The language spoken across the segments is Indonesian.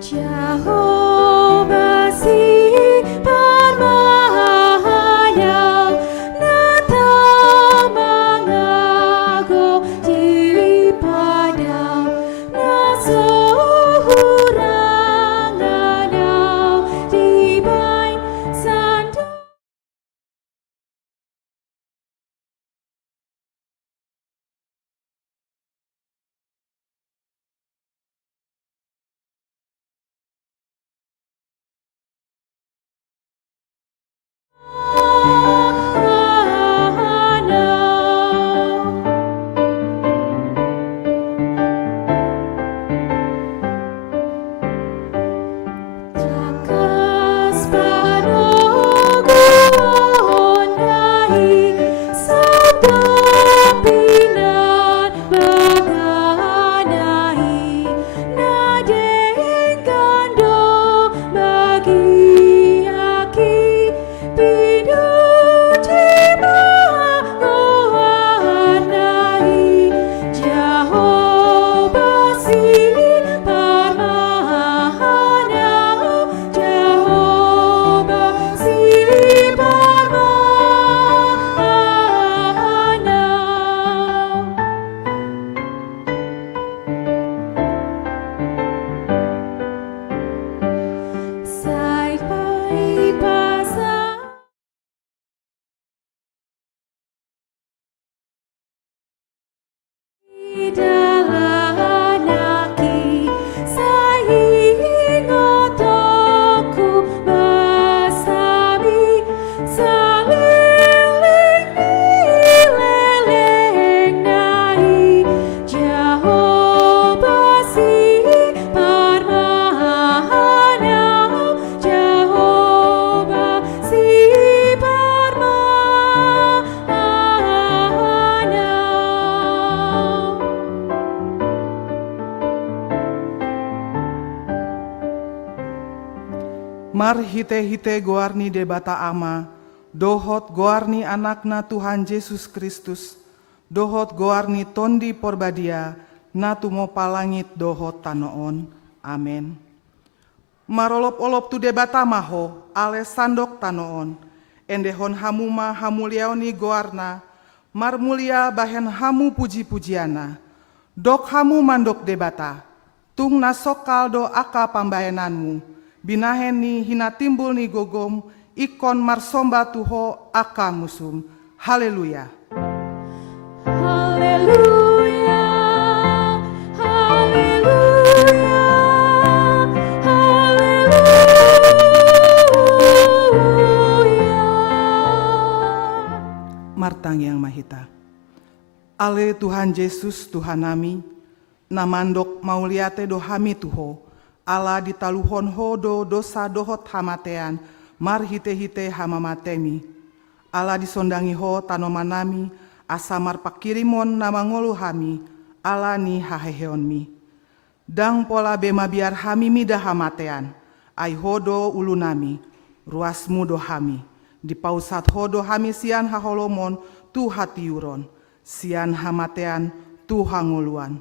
Jehovah si parmahanyang natamangago di padang nasuhuranganau di bain sandal. Jakas panogonai sabda pinan baganai nadeng gando bagi aki pinuti magoanai Jehovah si parmahanyang Jehovah si parmahanyang. Sai pai pasang dalanaki saingotoku basami saliling leleng nai Jehovah si parmahanyang Jehovah si parmahanyang. Mar hite-hite goarni debata ama, dohot goarni anakna Tuhan Yesus Kristus, dohot goarni tondi porbadia, na tumo palangit dohot tanoon. Amen. Marolop-olop tu debata maho, ale sandok tanoon, endehon hamuma hamuliaoni goarna, mar mulia bahen hamu puji-pujiana, dok hamu mandok debata, tung nasokal do aka pambayananmu, binahen ni hina timbul ni gogom, ikon marsomba tuho aka musum. Haleluya. Haleluya, haleluya, haleluya. Martang yang mahita. Ale Tuhan Yesus Tuhan nami, namandok mauliate do hami tuho, ala ditaluhon hodo dosa dohot hamatean, mar hite-hite hamamatemi. Ala disondangi ho tanomanami, asamar pakirimon nama ngolu hami, ala ni haheheonmi. Dang pola bema biar hami mida hamatean, ai hodo ulunami, ruasmu do hami. Di pausat hodo hami sian haholomon, tu hatiuron, sian hamatean, tu hangoluan.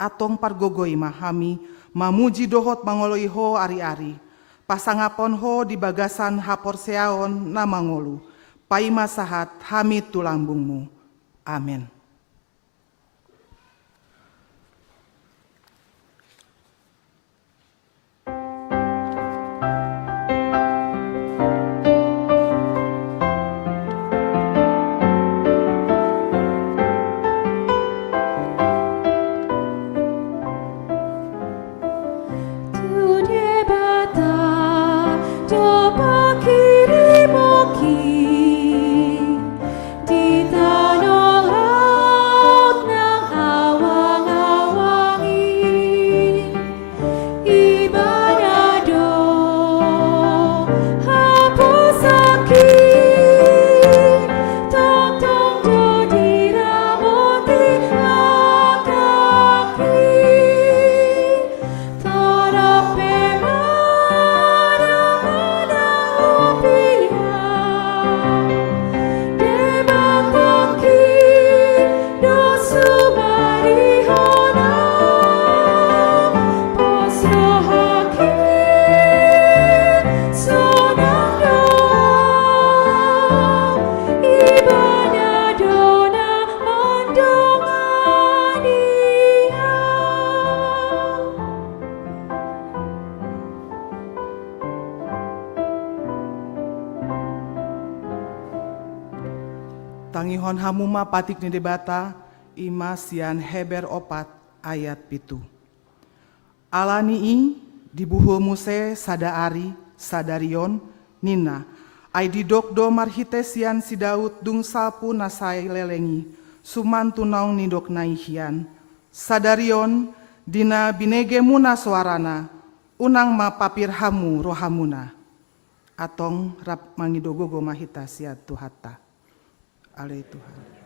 Atong pargogoi mahami, mamuji dohot mangoloi ho ari-ari, pasangapon ho di bagasan hapor seaon na mangolu, paima sahat hami tulambungmu. Amin. Tu debata do pakirimoki di tanah Martangihon hamuma patik ni debata, ima sian heber opat ayat pitu. Alanii dibuhul muse sadaari, sadarion, nina, ai didokdo marhite sian si Daud dung salpu nasai lelengi, sumantu naung nidok naihian, sadarion dina binege muna suarana, unang mapapir hamu rohamuna, atong rap mangidogogo mahita siat tuhata. Ale Tuhan.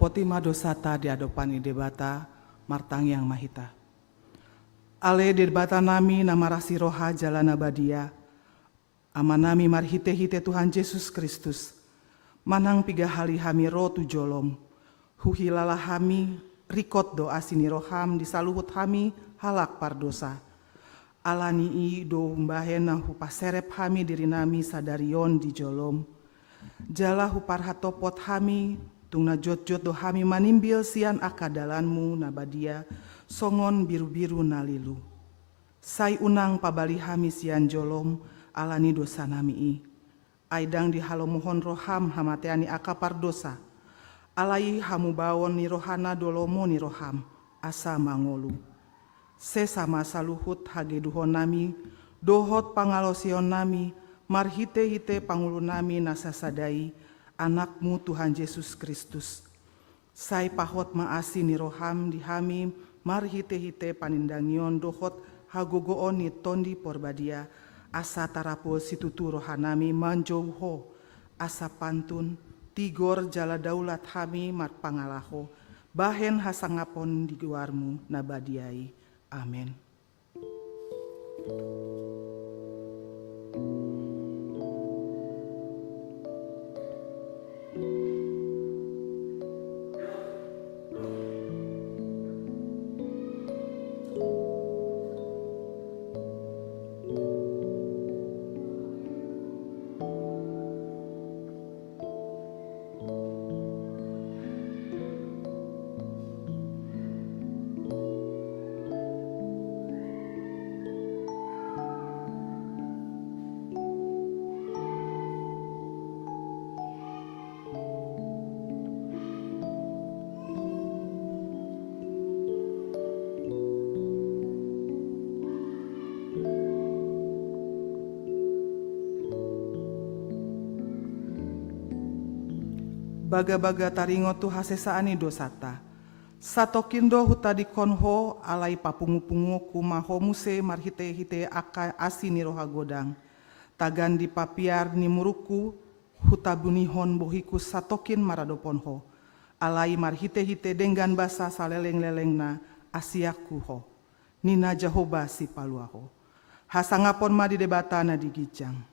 Poti madosata di adopani debata martang yang mahita. Ale debata nami nama rasi roha jalana badia. Amanami marhite-hite Tuhan Yesus Kristus. Manang piga hali hami ro tu jolom. Huhilala hami rikot doa sini roham disaluhut hami halak pardosa. Alani i do umbahena hupaserep hami diri nami sadarion di jolom. Jala hupar hatopot hami tungna jot-jot do hami manimbil sian akadalanmu nabadia songon biru-biru nalilu. Sai unang pabali hami sian jolom alani dosa nami i. Aidang di halo mohon roham hamateani akapar dosa. Alai hamu bawon ni rohana dolomo ni roham asa mangolu. Sesama saluhut hage duhon nami dohot pangalosion nami marhite-hite pangulu nami nasasadai anakmu Tuhan Yesus Kristus. Sai pahot maasi ni roham di hami marhite-hite panindangion dohot hagogoon ni tondi porbadia asa tarapul situtu rohanami manjouho asa pantun tigor jala daulat hami mat pangalaho bahen hasangapon di guarmu nabadiai. Amin. baga-baga taringo tu hasesaani dosata. Satokindo hutadi konho alai papungu-pungu kumaho muse marhite-hite aka asini roha godang. Tagan di papiar ni muruku hutabunihon bohiku satokin maradoponho. Alai marhite-hite dengan basa saleleng-lelengna asiakuho. Nina Jahoba si paluaho. Hasangapon ma di debatana di gijang.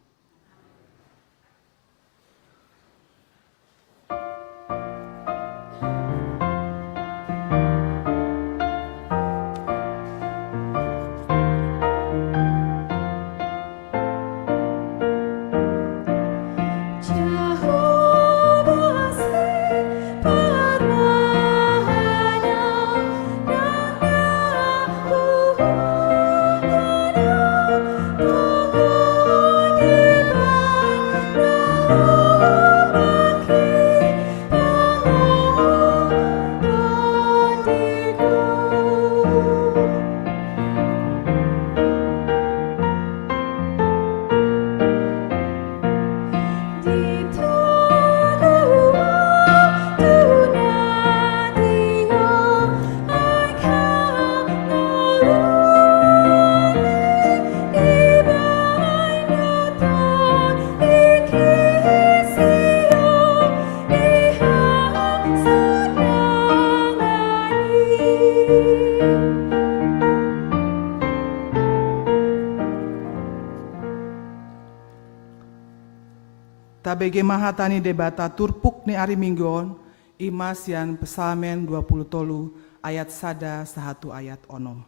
Tabege mahatani debata turpuk ni ari minggon, imas yan pesamen 20 tolu ayat sada sahatu ayat onom.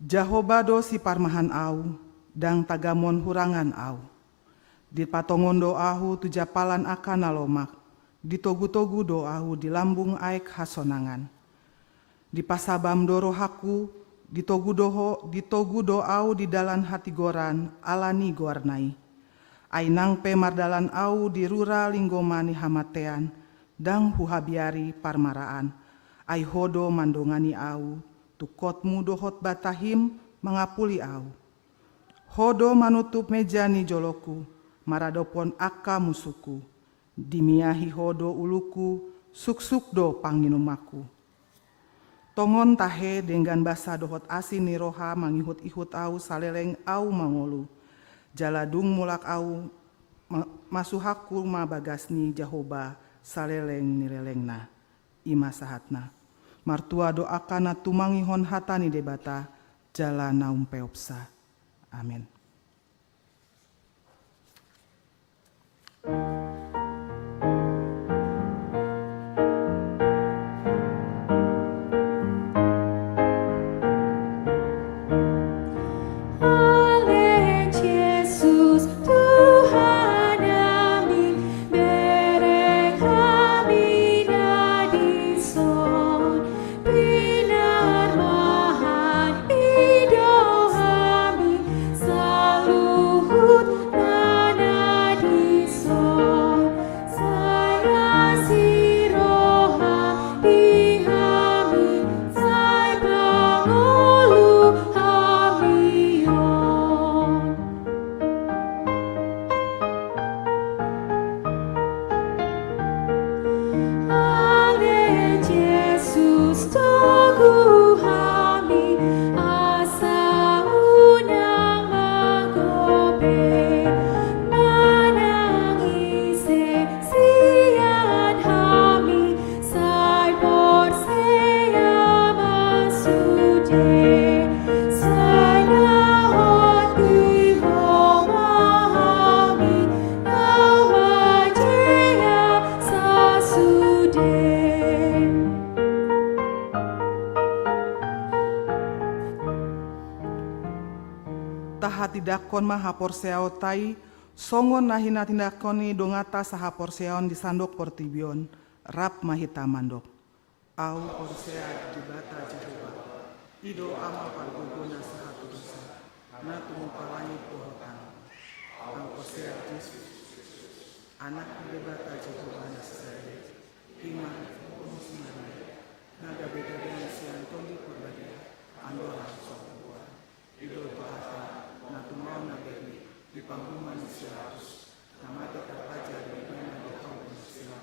Jahobado si parmahan au, dang tagamon hurangan au. Di patongon doahu tu japalan akan alomak, ditogu-togu doahu di lambung aek hasonangan. Di pasabam doro haku, ditogu doau di dalan hati goran, alani gornai. Ainang pe mardalan au di rura linggomani hamatean, dang huhabiari parmaraan. Ai hodo mandongani au, tukotmu dohot batahim mengapuli au. Hodo manutup meja ni joloku, maradopon aka musuku. Dimiahi hodo uluku, suksuk do panginumaku. Tongon tahe dengan basa dohot asin ni roha mangihut-ihut au saleleng au mangolu. Jaladung mulak au masuhaku ma bagasni Jahoba saleleng nirelengna ima sahatna. Martua doakana tumangihon hatani debata jala naum peopsa. Amin. Tidakon maha porseao tai songon nahina tindakoni dongata saha porseaon di sandok portibion rap mahita mandok au porsea dibata Jehova ido ama pargogona saha tudusa na tumupalani pohotan au porsea Yesus anak dibata Jehova nasare iman muslimani naga beda dengan si Antoni Purbadi andora sokuwa ido bahasa na tumau na berni di panggung manusia namate terpajar di mana di kau manusia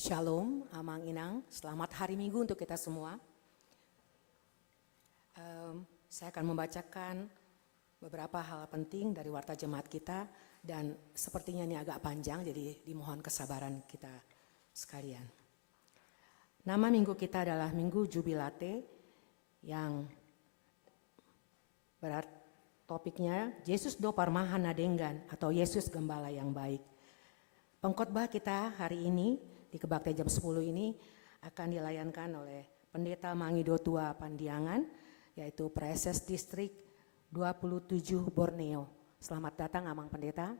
Shalom, Amang Inang, selamat hari Minggu untuk kita semua. Saya akan membacakan beberapa hal penting dari warta jemaat kita dan sepertinya ini agak panjang, jadi dimohon kesabaran kita sekalian. Nama minggu kita adalah Minggu Jubilate yang berarti topiknya Yesus do Parmahana Denggan atau Yesus Gembala yang baik. Pengkhotbah kita hari ini di kebaktian jam 10 ini akan dilayankan oleh Pendeta Mangido Tua Pandiangan, yaitu Preses Distrik 27 Borneo. Selamat datang Amang Pendeta.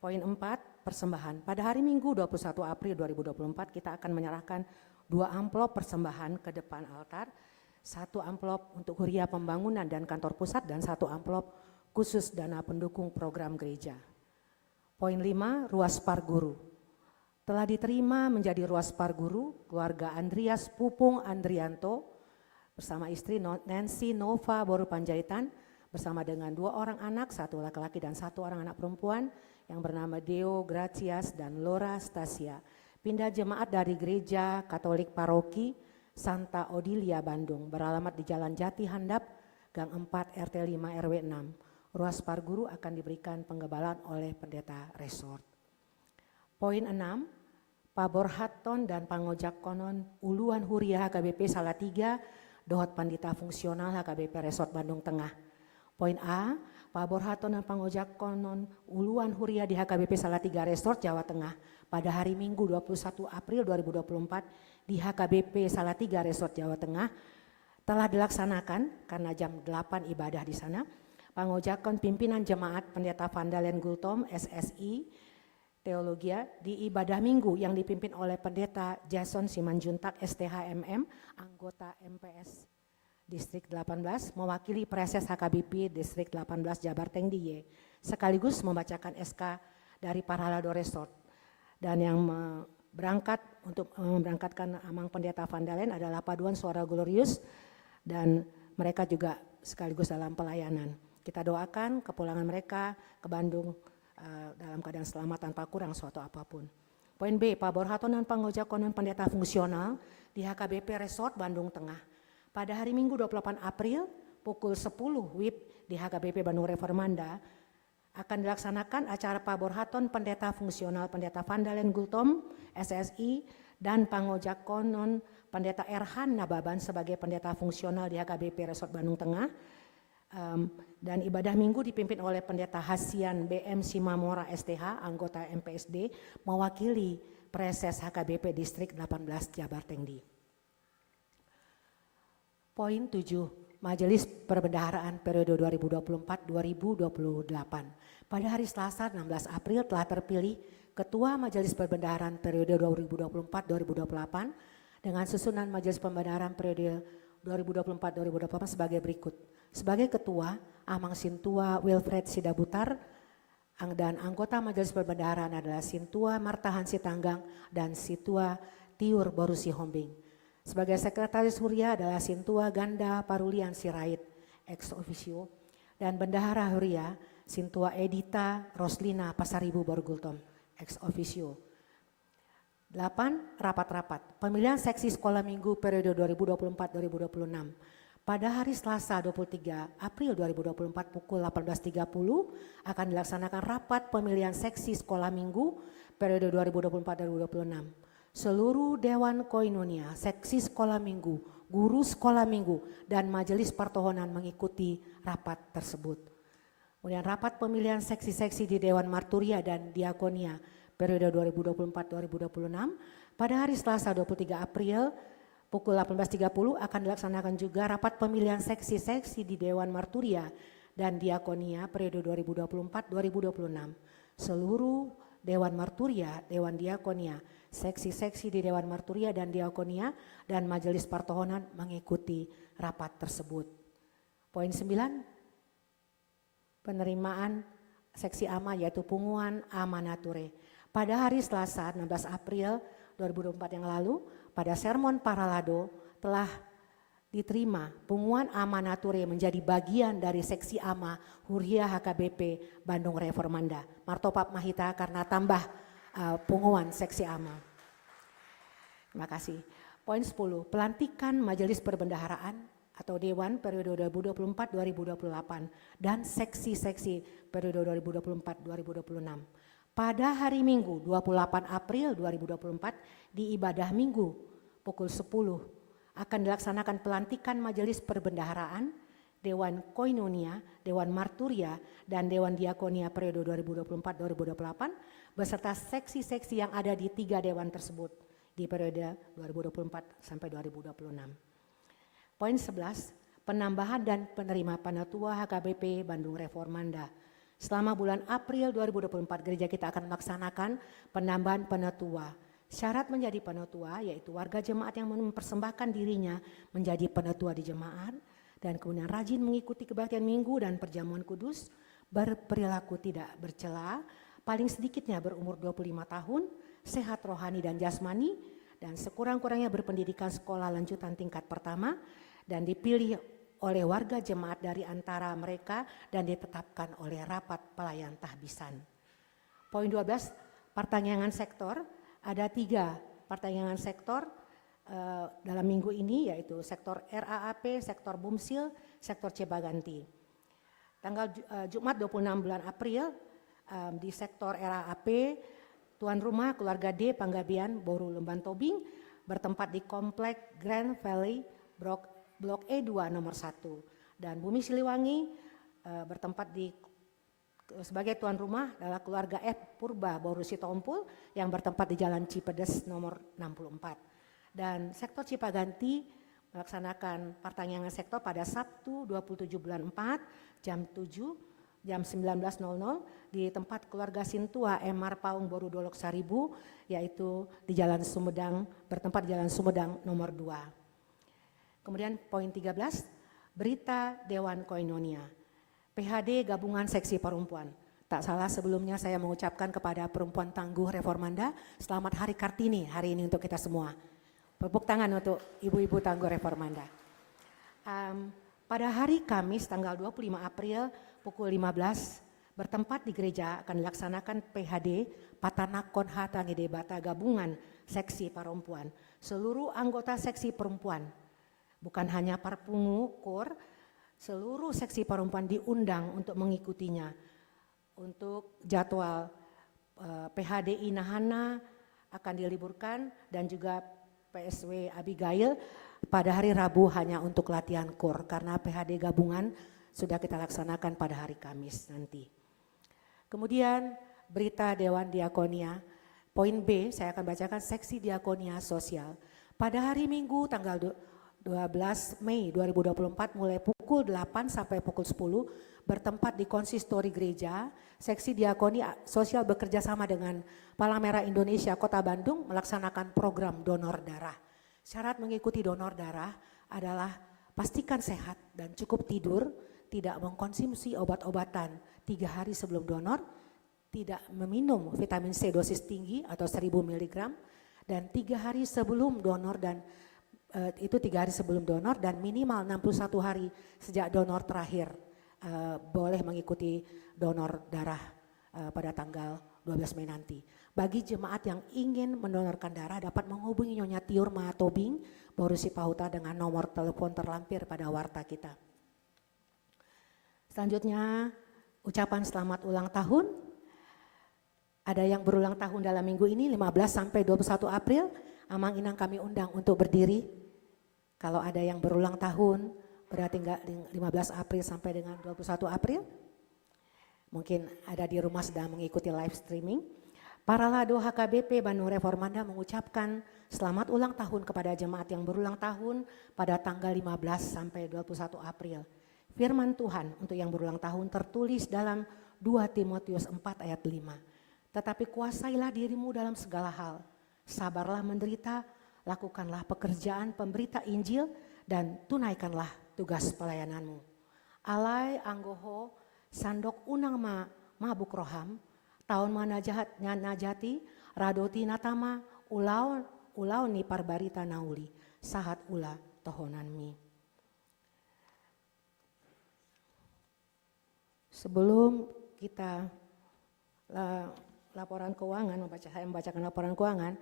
Poin 4, persembahan. Pada hari Minggu 21 April 2024 kita akan menyerahkan 2 amplop persembahan ke depan altar, 1 amplop untuk Huria Pembangunan dan Kantor Pusat, dan 1 amplop khusus dana pendukung program gereja. Poin 5, ruas Parguru. Telah diterima menjadi ruas Parguru keluarga Andreas Pupung Andrianto bersama istri Nancy Nova Boru Panjaitan bersama dengan 2 orang anak, 1 laki-laki dan 1 orang anak perempuan yang bernama Deo Gracias dan Laura Stasia. Pindah jemaat dari Gereja Katolik Paroki Santa Odilia Bandung beralamat di Jalan Jati Handap, Gang 4 RT 5 RW 6. Ruas Parguru akan diberikan penggebalan oleh Pendeta Resort. Poin 6, Pabor Haton dan Pangojak Konon Uluan Huria HKBP Salatiga, Dohot Pandita Fungsional HKBP Resort Bandung Tengah. Poin A, Pabor Haton dan Pangojak Konon Uluan Huria di HKBP Salatiga Resort Jawa Tengah pada hari Minggu 21 April 2024 di HKBP Salatiga Resort Jawa Tengah telah dilaksanakan karena jam 8 ibadah di sana. Pangojakon pimpinan jemaat Pendeta Vandalen Gultom SSI Teologia di ibadah minggu yang dipimpin oleh Pendeta Jason Simanjuntak STHMM anggota MPS Distrik 18 mewakili Preses HKBP Distrik 18 Jabar Tengdiye sekaligus membacakan SK dari Parhalado Resort, dan yang berangkat untuk memberangkatkan Amang Pendeta Vandalen adalah Paduan Suara Glorius dan mereka juga sekaligus dalam pelayanan. Kita doakan kepulangan mereka ke Bandung dalam keadaan selamat tanpa kurang suatu apapun. Poin B, Pabor Haton dan Pangojak Konon Pendeta Fungsional di HKBP Resort Bandung Tengah. Pada hari Minggu 28 April pukul 10 WIB di HKBP Bandung Reformanda akan dilaksanakan acara Pabor Haton Pendeta Fungsional Pendeta Vandalen Gultom SSI dan Pangojak Konon Pendeta Erhan Nababan sebagai Pendeta Fungsional di HKBP Resort Bandung Tengah. Dan ibadah minggu dipimpin oleh Pendeta Hasian BM Simamora STH anggota MPSD mewakili Preses HKBP Distrik 18 Jabar Tengdi. Poin 7, Majelis Perbendaharaan periode 2024-2028. Pada hari Selasa 16 April telah terpilih Ketua Majelis Perbendaharaan periode 2024-2028 dengan susunan Majelis Perbendaharaan periode 2024-2028 sebagai berikut. Sebagai Ketua, Amang Sintua Wilfred Sidabutar, dan anggota Majelis Perbendaharaan adalah Sintua Martahan Sitanggang dan Situa Tiur Borusi Hombing. Sebagai Sekretaris Huria adalah Sintua Ganda Parulian Sirait, ex officio, dan Bendahara Huria, Sintua Edita Roslina Pasaribu Borgultom, ex officio. 8. Rapat-rapat. Pemilihan seksi sekolah minggu periode 2024-2026. Pada hari Selasa 23 April 2024 pukul 18.30 akan dilaksanakan rapat pemilihan seksi sekolah minggu periode 2024-2026. Seluruh Dewan Koinonia, seksi sekolah minggu, guru sekolah minggu, dan majelis pertohonan mengikuti rapat tersebut. Kemudian rapat pemilihan seksi-seksi di Dewan Marturia dan Diakonia periode 2024-2026 pada hari Selasa 23 April pukul 18.30 akan dilaksanakan juga rapat pemilihan seksi-seksi di Dewan Marturia dan Diakonia periode 2024-2026. Seluruh Dewan Marturia, Dewan Diakonia, seksi-seksi di Dewan Marturia dan Diakonia dan Majelis Pertohonan mengikuti rapat tersebut. Poin 9, penerimaan seksi AMA yaitu punguan Amanature. Pada hari Selasa 16 April 2024 yang lalu, pada sermon Parhalado telah diterima punguan Amanature menjadi bagian dari seksi AMA Huria HKBP Bandung Reformanda. Martopap Mahita karena tambah Punguan Seksi Ama. Terima kasih. Poin 10, pelantikan Majelis Perbendaharaan atau Dewan periode 2024-2028 dan seksi-seksi periode 2024-2026. Pada hari Minggu 28 April 2024 di ibadah Minggu pukul 10 akan dilaksanakan pelantikan Majelis Perbendaharaan, Dewan Koinonia, Dewan Marturia, dan Dewan Diakonia periode 2024-2028 beserta seksi-seksi yang ada di 3 dewan tersebut di periode 2024 sampai 2026. Poin 11, penambahan dan penerima Penatua HKBP Bandung Reformanda. Selama bulan April 2024 gereja kita akan melaksanakan penambahan penatua. Syarat menjadi penatua yaitu warga jemaat yang mempersembahkan dirinya menjadi penatua di jemaat dan kemudian rajin mengikuti kebaktian minggu dan perjamuan kudus, berperilaku tidak bercela, paling sedikitnya berumur 25 tahun, sehat rohani dan jasmani, dan sekurang-kurangnya berpendidikan sekolah lanjutan tingkat pertama, dan dipilih oleh warga jemaat dari antara mereka dan ditetapkan oleh rapat pelayan tahbisan. Poin 12, pertanyaan sektor. Ada 3 pertanyaan sektor dalam minggu ini, yaitu sektor RAAP, sektor Bumsil, sektor Cipaganti. Tanggal Jumat 26 bulan April di sektor RAAP, tuan rumah keluarga D Panggabean Boru Lemban Tobing bertempat di Komplek Grand Valley Blok E2 nomor 1, dan Bumi Siliwangi bertempat di sebagai tuan rumah adalah keluarga F Purba Boru Sitompul yang bertempat di Jalan Cipedes nomor 64. Dan sektor Cipaganti melaksanakan pertanyaan sektor pada Sabtu 27 bulan 4 jam 19.00 di tempat keluarga Sintua Emar Paung Boru Dolok Saribu, yaitu di Jalan Sumedang, bertempat di Jalan Sumedang nomor 2. Kemudian poin 13, berita Dewan Koinonia. PHD Gabungan Seksi Perempuan. Tak salah sebelumnya saya mengucapkan kepada perempuan tangguh Reformanda, selamat Hari Kartini hari ini untuk kita semua. Tepuk tangan untuk ibu-ibu tangguh Reformanda. Pada hari Kamis tanggal 25 April pukul 15 bertempat di gereja akan dilaksanakan PHD Patanakon Hatangide Bata Gabungan Seksi Perempuan. Seluruh anggota seksi perempuan, bukan hanya parpungu kor, seluruh seksi perempuan diundang untuk mengikutinya. Untuk jadwal PHDI Nahana akan diliburkan dan juga PSW Abigail pada hari Rabu hanya untuk latihan kor karena PHD gabungan sudah kita laksanakan pada hari Kamis nanti. Kemudian berita Dewan Diakonia, poin B saya akan bacakan seksi Diakonia Sosial. Pada hari Minggu tanggal 12 Mei 2024 mulai pukul 8 sampai pukul 10 bertempat di konsistori gereja, seksi diakoni sosial bekerja sama dengan Palang Merah Indonesia Kota Bandung melaksanakan program donor darah. Syarat mengikuti donor darah adalah pastikan sehat dan cukup tidur, tidak mengkonsumsi obat-obatan 3 hari sebelum donor, tidak meminum vitamin C dosis tinggi atau 1000 mg, dan 3 hari sebelum donor dan itu 3 hari sebelum donor dan minimal 61 hari sejak donor terakhir boleh mengikuti donor darah pada tanggal 12 Mei nanti. Bagi jemaat yang ingin mendonorkan darah dapat menghubungi Nyonya Tiur Mahatobing Boru Sipahuta dengan nomor telepon terlampir pada warta kita. Selanjutnya ucapan selamat ulang tahun. Ada yang berulang tahun dalam minggu ini 15 sampai 21 April, Amang Inang kami undang untuk berdiri. Kalau ada yang berulang tahun, berarti enggak 15 April sampai dengan 21 April. Mungkin ada di rumah sedang mengikuti live streaming. Para Lado HKBP Bandung Reformanda mengucapkan selamat ulang tahun kepada jemaat yang berulang tahun pada tanggal 15 sampai 21 April. Firman Tuhan untuk yang berulang tahun tertulis dalam 2 Timotius 4 ayat 5. Tetapi kuasailah dirimu dalam segala hal, sabarlah menderita, lakukanlah pekerjaan pemberita Injil dan tunaikanlah tugas pelayananmu. Alai anggoho sandok unang mabuk roham, tahun mana jahatnya najati, radoti natama, ulau ni parbarita nauli, sahat ula tohonanmi. Sebelum kita laporan keuangan, saya membacakan laporan keuangan,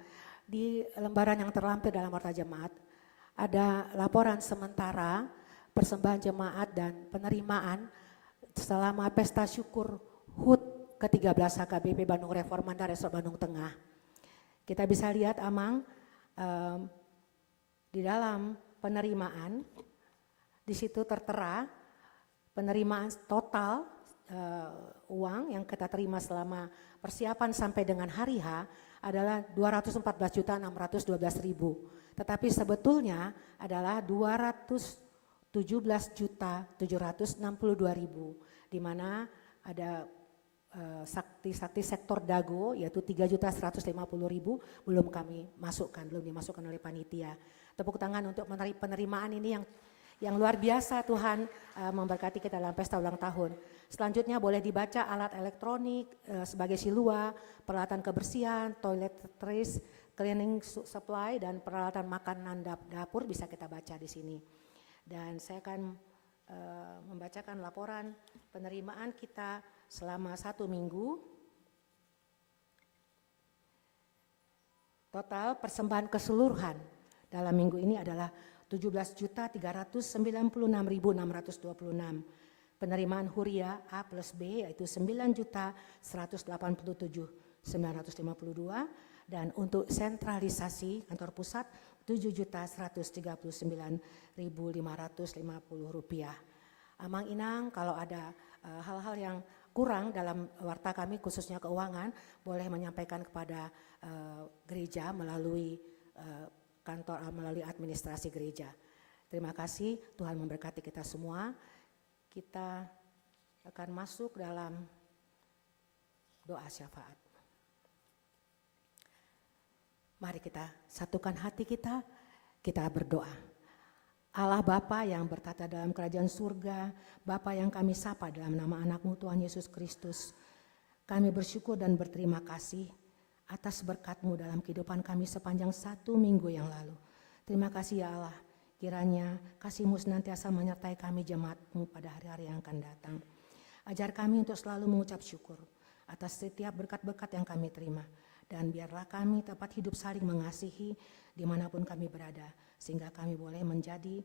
di lembaran yang terlampir dalam Warta Jemaat ada laporan sementara persembahan jemaat dan penerimaan selama pesta syukur HUT ke-13 HKBP Bandung Reformanda Resort Bandung Tengah. Kita bisa lihat Amang, di dalam penerimaan di situ tertera penerimaan total uang yang kita terima selama persiapan sampai dengan hari H adalah 214.612.000. Tetapi sebetulnya adalah 217.762.000, di mana ada sakti sektor dago yaitu 3.150.000 belum kami masukkan, belum dimasukkan oleh panitia. Tepuk tangan untuk penerimaan ini yang luar biasa. Tuhan memberkati kita dalam pesta ulang tahun. Selanjutnya boleh dibaca alat elektronik sebagai silua, peralatan kebersihan, toilet trays, cleaning supply, dan peralatan makanan dapur bisa kita baca di sini. Dan saya akan membacakan laporan penerimaan kita selama 1 minggu. Total persembahan keseluruhan dalam minggu ini adalah 17.396.626. Penerimaan Huria A plus B yaitu 9.187.952, dan untuk sentralisasi kantor pusat 7.139.550 rupiah. Amang Inang, kalau ada hal-hal yang kurang dalam warta kami khususnya keuangan, boleh menyampaikan kepada gereja melalui kantor, melalui administrasi gereja. Terima kasih, Tuhan memberkati kita semua. Kita akan masuk dalam doa syafaat. Mari kita satukan hati kita berdoa. Allah Bapa yang bertata dalam kerajaan surga, Bapa yang kami sapa dalam nama anak-Mu Tuhan Yesus Kristus, kami bersyukur dan berterima kasih atas berkat-Mu dalam kehidupan kami sepanjang 1 minggu yang lalu. Terima kasih ya Allah, kiranya kasih-Mu senantiasa menyertai kami jemaat-Mu pada hari-hari yang akan datang. Ajar kami untuk selalu mengucap syukur atas setiap berkat-berkat yang kami terima. Dan biarlah kami dapat hidup saling mengasihi dimanapun kami berada, sehingga kami boleh menjadi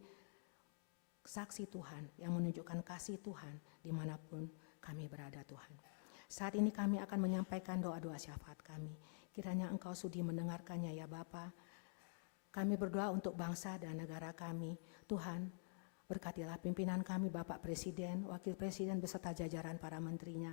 saksi Tuhan yang menunjukkan kasih Tuhan dimanapun kami berada Tuhan. Saat ini kami akan menyampaikan doa-doa syafaat kami. Kiranya Engkau sudi mendengarkannya ya Bapa. Kami berdoa untuk bangsa dan negara kami. Tuhan, berkatilah pimpinan kami, Bapak Presiden, Wakil Presiden beserta jajaran para menterinya.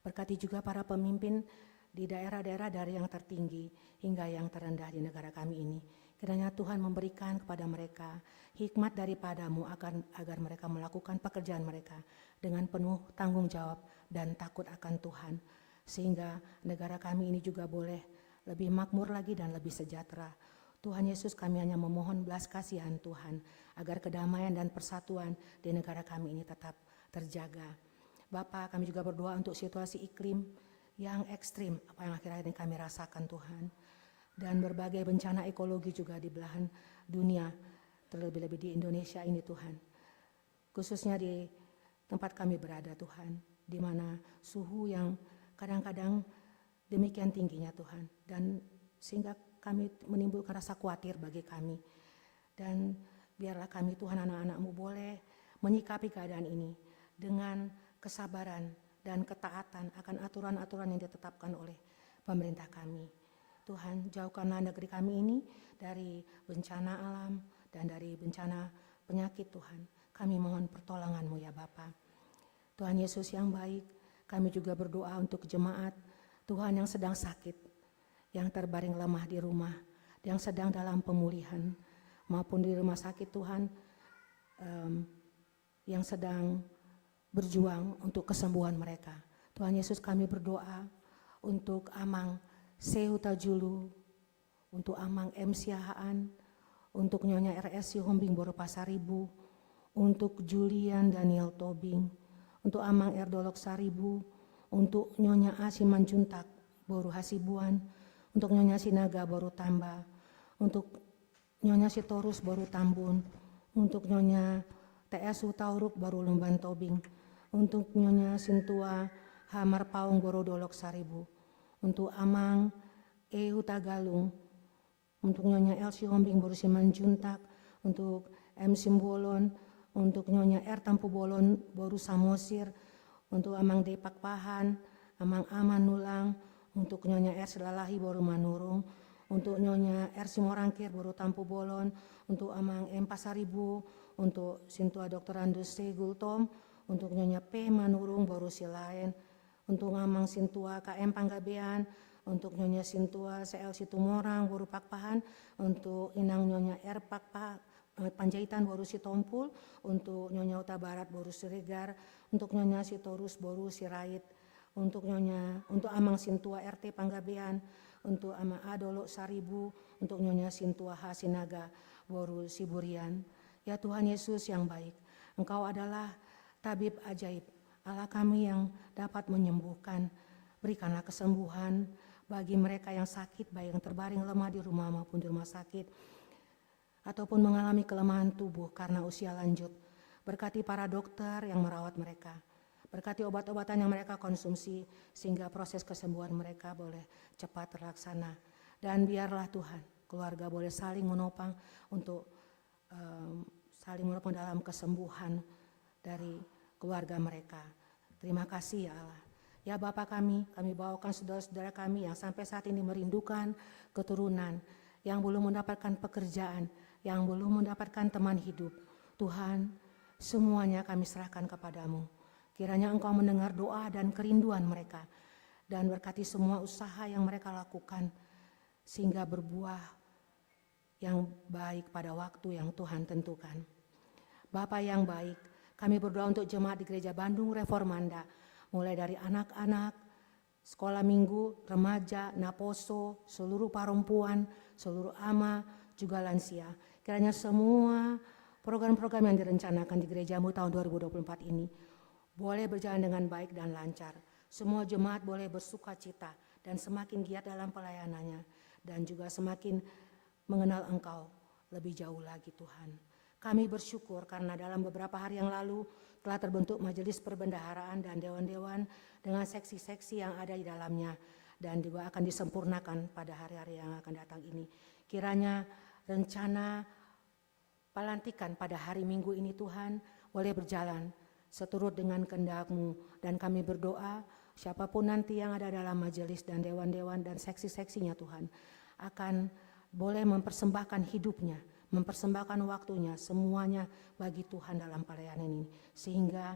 Berkati juga para pemimpin di daerah-daerah dari yang tertinggi hingga yang terendah di negara kami ini. Kiranya Tuhan memberikan kepada mereka hikmat daripada-Mu agar mereka melakukan pekerjaan mereka dengan penuh tanggung jawab dan takut akan Tuhan. Sehingga negara kami ini juga boleh lebih makmur lagi dan lebih sejahtera. Tuhan Yesus, kami hanya memohon belas kasihan Tuhan agar kedamaian dan persatuan di negara kami ini tetap terjaga. Bapa, kami juga berdoa untuk situasi iklim yang ekstrim, apa yang akhir-akhir ini kami rasakan Tuhan. Dan berbagai bencana ekologi juga di belahan dunia, terlebih-lebih di Indonesia ini Tuhan. Khususnya di tempat kami berada Tuhan, di mana suhu yang kadang-kadang demikian tingginya Tuhan. Dan sehingga kami menimbulkan rasa khawatir bagi kami. Dan biarlah kami Tuhan anak-anak-Mu boleh menyikapi keadaan ini dengan kesabaran dan ketaatan akan aturan-aturan yang ditetapkan oleh pemerintah kami. Tuhan, jauhkanlah negeri kami ini dari bencana alam dan dari bencana penyakit Tuhan. Kami mohon pertolongan-Mu ya Bapa. Tuhan Yesus yang baik, kami juga berdoa untuk jemaat Tuhan yang sedang sakit, yang terbaring lemah di rumah, yang sedang dalam pemulihan, maupun di rumah sakit Tuhan, yang sedang berjuang untuk kesembuhan mereka. Tuhan Yesus, kami berdoa untuk Amang Sehuta Julu, untuk Amang M. Siahaan, untuk Nyonya RS Yohombing Boro Pasaribu, untuk Julian Daniel Tobing, untuk Amang Erdolok Saribu, untuk Nyonya A. Simanjuntak Boru Hasibuan, untuk Nyonya Sinaga Boru Tamba, untuk Nyonya Sitorus Boru Tambun, untuk Nyonya TSU Tauruk Boru Lumban Tobing, untuk Nyonya Sintua Hamar Paung Boru Dolok Saribu, untuk Amang E. Hutagalung, untuk Nyonya Elsie Hombing Boru Siman Juntak, untuk M. Simbolon, untuk Nyonya R. Tampu Bolon Boru Samosir, untuk Amang D. Pakpahan, Amang Aman Nulang, untuk Nyonya R. Selalahi Boru Manurung, untuk Nyonya R. Simorangkir Boru Tampu Bolon, untuk Amang M. Pasaribu, untuk Sintua Dr. Andus C. Gultom, untuk Nyonya P. Manurung Boru Silaen, untuk Amang Sintua KM Panggabean, untuk Nyonya Sintua CL Situmorang Boru Pakpahan, untuk Inang Nyonya R. Panjaitan Boru Sitompul, untuk Nyonya Uta Barat Boru Siregar, untuk Nyonya Sitorus Boru Sirait, untuk Amang Sintua RT Panggabean, untuk Amang Adolo Saribu, untuk Nyonya Sintua Hasinaga Boru Siburian. Ya Tuhan Yesus yang baik, Engkau adalah tabib ajaib, Allah kami yang dapat menyembuhkan. Berikanlah kesembuhan bagi mereka yang sakit, baik yang terbaring lemah di rumah maupun di rumah sakit, ataupun mengalami kelemahan tubuh karena usia lanjut. Berkati para dokter yang merawat mereka, berkati obat-obatan yang mereka konsumsi, sehingga proses kesembuhan mereka boleh cepat terlaksana. Dan biarlah Tuhan, keluarga boleh saling menopang untuk saling menopang dalam kesembuhan dari keluarga mereka. Terima kasih ya Allah. Ya Bapa kami bawakan saudara-saudara kami yang sampai saat ini merindukan keturunan, yang belum mendapatkan pekerjaan, yang belum mendapatkan teman hidup. Tuhan, semuanya kami serahkan kepadamu. Kiranya Engkau mendengar doa dan kerinduan mereka, dan berkati semua usaha yang mereka lakukan, sehingga berbuah yang baik pada waktu yang Tuhan tentukan. Bapa yang baik, kami berdoa untuk jemaat di Gereja Bandung Reformanda, mulai dari anak-anak, sekolah minggu, remaja, naposo, seluruh perempuan, seluruh ama, juga lansia. Kiranya semua program-program yang direncanakan di gerejamu tahun 2024 ini boleh berjalan dengan baik dan lancar. Semua jemaat boleh bersuka cita dan semakin giat dalam pelayanannya, dan juga semakin mengenal Engkau lebih jauh lagi Tuhan. Kami bersyukur karena dalam beberapa hari yang lalu telah terbentuk majelis perbendaharaan dan dewan-dewan dengan seksi-seksi yang ada di dalamnya, dan juga akan disempurnakan pada hari-hari yang akan datang ini. Kiranya rencana pelantikan pada hari Minggu ini Tuhan boleh berjalan seturut dengan kehendak-Mu, dan kami berdoa siapapun nanti yang ada dalam majelis dan dewan-dewan dan seksi-seksinya Tuhan akan boleh mempersembahkan hidupnya, mempersembahkan waktunya, semuanya bagi Tuhan dalam pelayanan ini, sehingga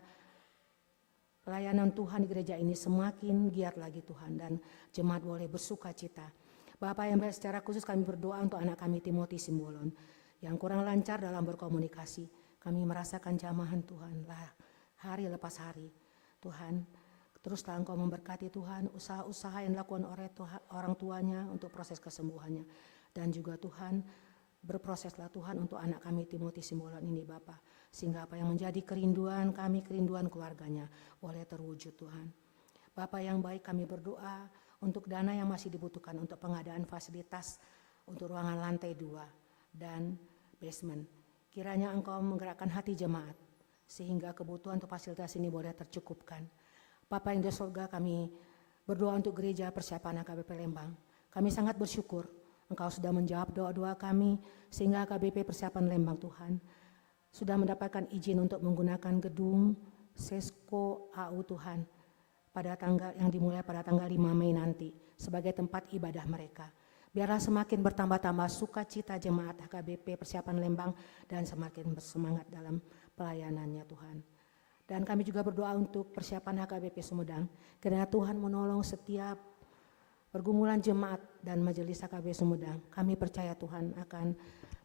pelayanan Tuhan di gereja ini semakin giat lagi Tuhan, dan jemaat boleh bersuka cita. Bapak yang baik, secara khusus kami berdoa untuk anak kami Timothy Simbolon yang kurang lancar dalam berkomunikasi. Kami merasakan jamahan Tuhan lah hari lepas hari. Tuhan, teruslah Engkau memberkati Tuhan usaha-usaha yang dilakukan oleh orang tuanya untuk proses kesembuhannya. Dan juga Tuhan, berproseslah Tuhan untuk anak kami Timothy Simbolon ini Bapa, sehingga apa yang menjadi kerinduan kami, kerinduan keluarganya boleh terwujud Tuhan. Bapa yang baik, kami berdoa untuk dana yang masih dibutuhkan untuk pengadaan fasilitas untuk ruangan lantai 2 dan basement. Kiranya Engkau menggerakkan hati jemaat sehingga kebutuhan untuk fasilitas ini boleh tercukupkan. Bapa yang di surga, kami berdoa untuk gereja persiapan HKBP Lembang. Kami sangat bersyukur Engkau sudah menjawab doa-doa kami, sehingga HKBP Persiapan Lembang Tuhan sudah mendapatkan izin untuk menggunakan gedung Sesko AU Tuhan pada tanggal yang dimulai pada tanggal 5 Mei nanti sebagai tempat ibadah mereka. Biarlah semakin bertambah-tambah sukacita jemaat HKBP Persiapan Lembang dan semakin bersemangat dalam pelayanannya Tuhan. Dan kami juga berdoa untuk persiapan HKBP Sumedang, kiranya Tuhan menolong setiap pergumulan jemaat dan majelis HKBP Sumedang. Kami percaya Tuhan akan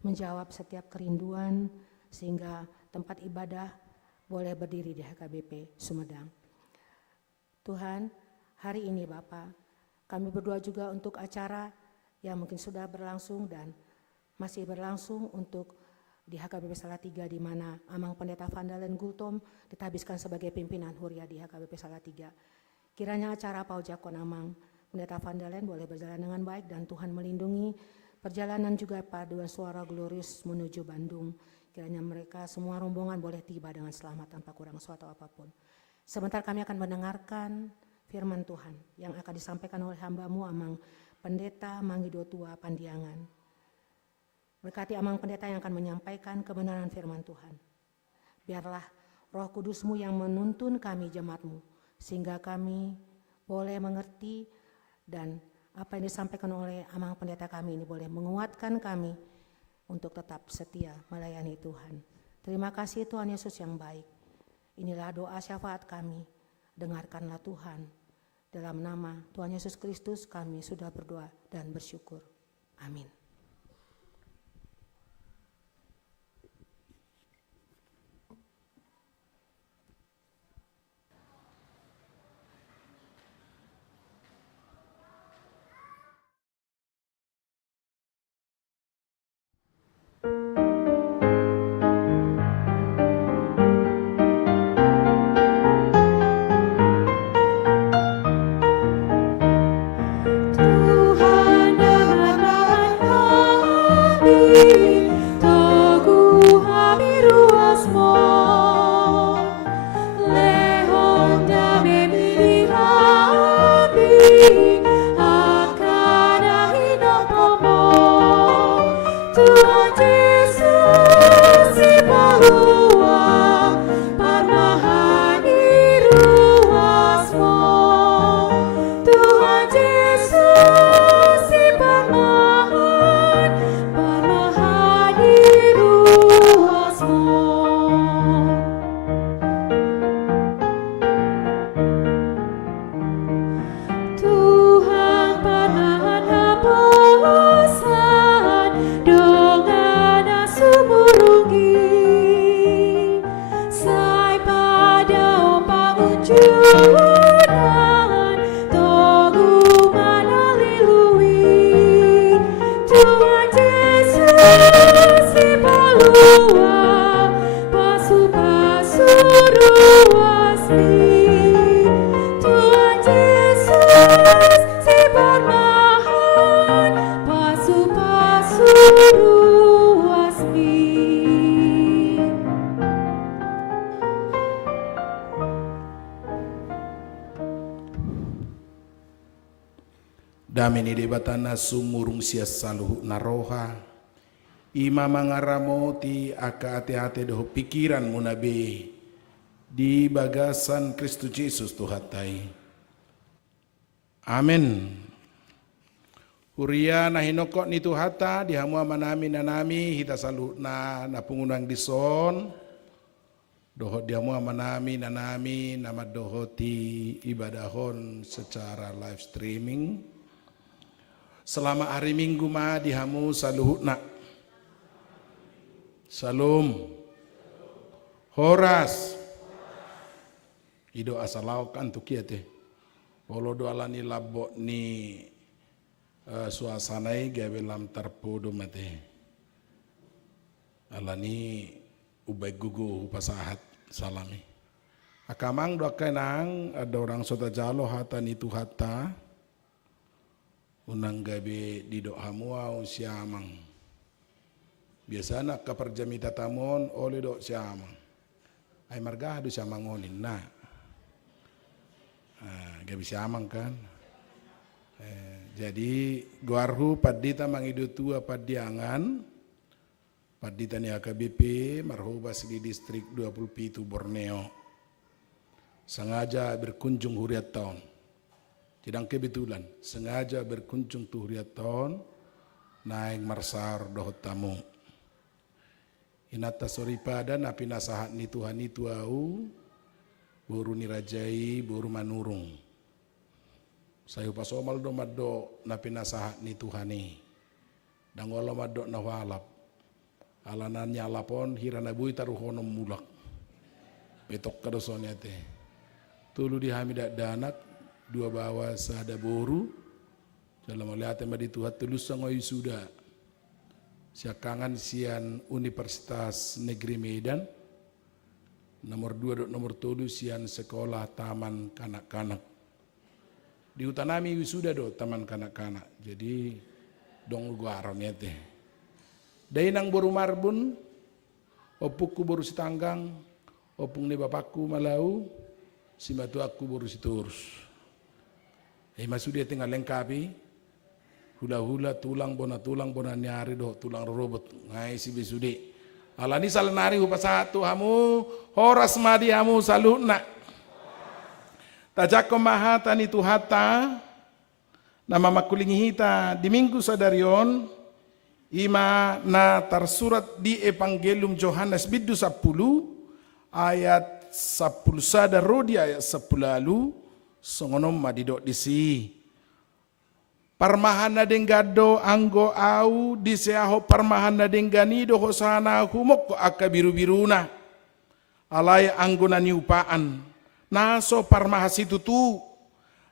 menjawab setiap kerinduan sehingga tempat ibadah boleh berdiri di HKBP Sumedang. Tuhan, hari ini Bapa, kami berdoa juga untuk acara yang mungkin sudah berlangsung dan masih berlangsung untuk di HKBP Salatiga, di mana Amang Pendeta Vandalen Gultom ditabiskan sebagai pimpinan Huria di HKBP Salatiga. Kiranya acara Paujakon Amang Pendeta Vandalen boleh berjalan dengan baik, dan Tuhan melindungi perjalanan juga paduan suara glorius menuju Bandung. Kiranya mereka semua rombongan boleh tiba dengan selamat tanpa kurang suatu apapun. Sebentar kami akan mendengarkan firman Tuhan yang akan disampaikan oleh hamba-Mu Amang Pendeta Mangido Tua Pandiangan. Berkati Amang Pendeta yang akan menyampaikan kebenaran firman Tuhan. Biarlah Roh Kudus-Mu yang menuntun kami jemaat-Mu, sehingga kami boleh mengerti dan apa yang disampaikan oleh Amang Pendeta kami ini boleh menguatkan kami untuk tetap setia melayani Tuhan. Terima kasih Tuhan Yesus yang baik. Inilah doa syafaat kami. Dengarkanlah Tuhan. Dalam nama Tuhan Yesus Kristus kami sudah berdoa dan bersyukur. Amin. Tuhan dengarkan kami, Teguh kami ruasmu, Lehon damai milik kami, akan hidupmu. Tuhan Yesus si peluang, permahan di ruasmu. Tuhan Yesus si permahan, permahan di ruasmu. Tuhan pernahan hapusan dengan sumurungi, sai pada opang unjunan, Teguh menalilui. Tuhan Yesus si peluang, pasu-pasu ruasmi. Tuhan Yesus si permahan, pasu-pasu ruasmi. Damini debatana sumurung sias saluhu naroha. Ima mangaramoti aka ate-ate doh pikiran munabe di bagasan Kristus Yesus Tuhatai. Amin. Huria na hinokok ni Tuhata di hamua manami nanami hita saluhu na pungunang dison. Dohot di hamua manami nanami nama dohoti ibadahon secara live streaming. Selama hari Minggu ma dihamu saluhutna. Salum. Horas. Ido asalau kan tukiate. Polo doalani labok ni suasanai gawe lam terpodo mate. Alani ubay gugu pasahat salami. Akamang doa kenang ada orang sota jalo hata ni Tuhata. Unang gabi di doa hamua siamang. Biasa nak kaperjamita tamon oleh doa siamang. Ay marga hadu siamang olin na. Gabi siamang kan. Jadi guarhu padita mangidu tua padiangan. Padita ni AKBP marhubas di distrik 27 Borneo. Sengaja berkunjung huriat tahun. Tidak kebetulan, sengaja berkunjung tuh riaton, naik marsar dohot tamu. Inata soripada napi nasahat ni Tuhan itu au, buru nirajai, buru manurung. Sayu pasomal do maddo napi nasahat ni Tuhani. Dan wala maddo nawalap. Alanan nyalapon hirana bui taruhonom mulak. Betok kadosonya teh. Tulu dihamidak danak. Dua bawa sada boru dalam melihat di Tuhan tulus sangoy sudah siakangan sian Universitas Negeri Medan nomor 2 nomor 7 sian sekolah taman kanak-kanak di utanami wisuda do taman kanak-kanak jadi dong guaron ya teh dainang boru marbun opukku boru sitanggang opung ne bapakku malau si batu aku boru siturus. Masudia tinggal lengkapi. Hula-hula tulang bona nyari doh tulang robot. Ngai si besude. Alani salenari hupasatu hamu horas madi hamu salutna. Tajako maha tani tuhata nama makulingi hita di minggu sadarion ima na tersurat di Evangelium Yohanes bidu 10 ayat 10 sadaro di ayat 10 lalu songonom madidok disi parmahana denggado anggo au diseaho parmahana dengganido hosana humok aka biru-biruna alay anggo nani upaan naso parmahasitu tu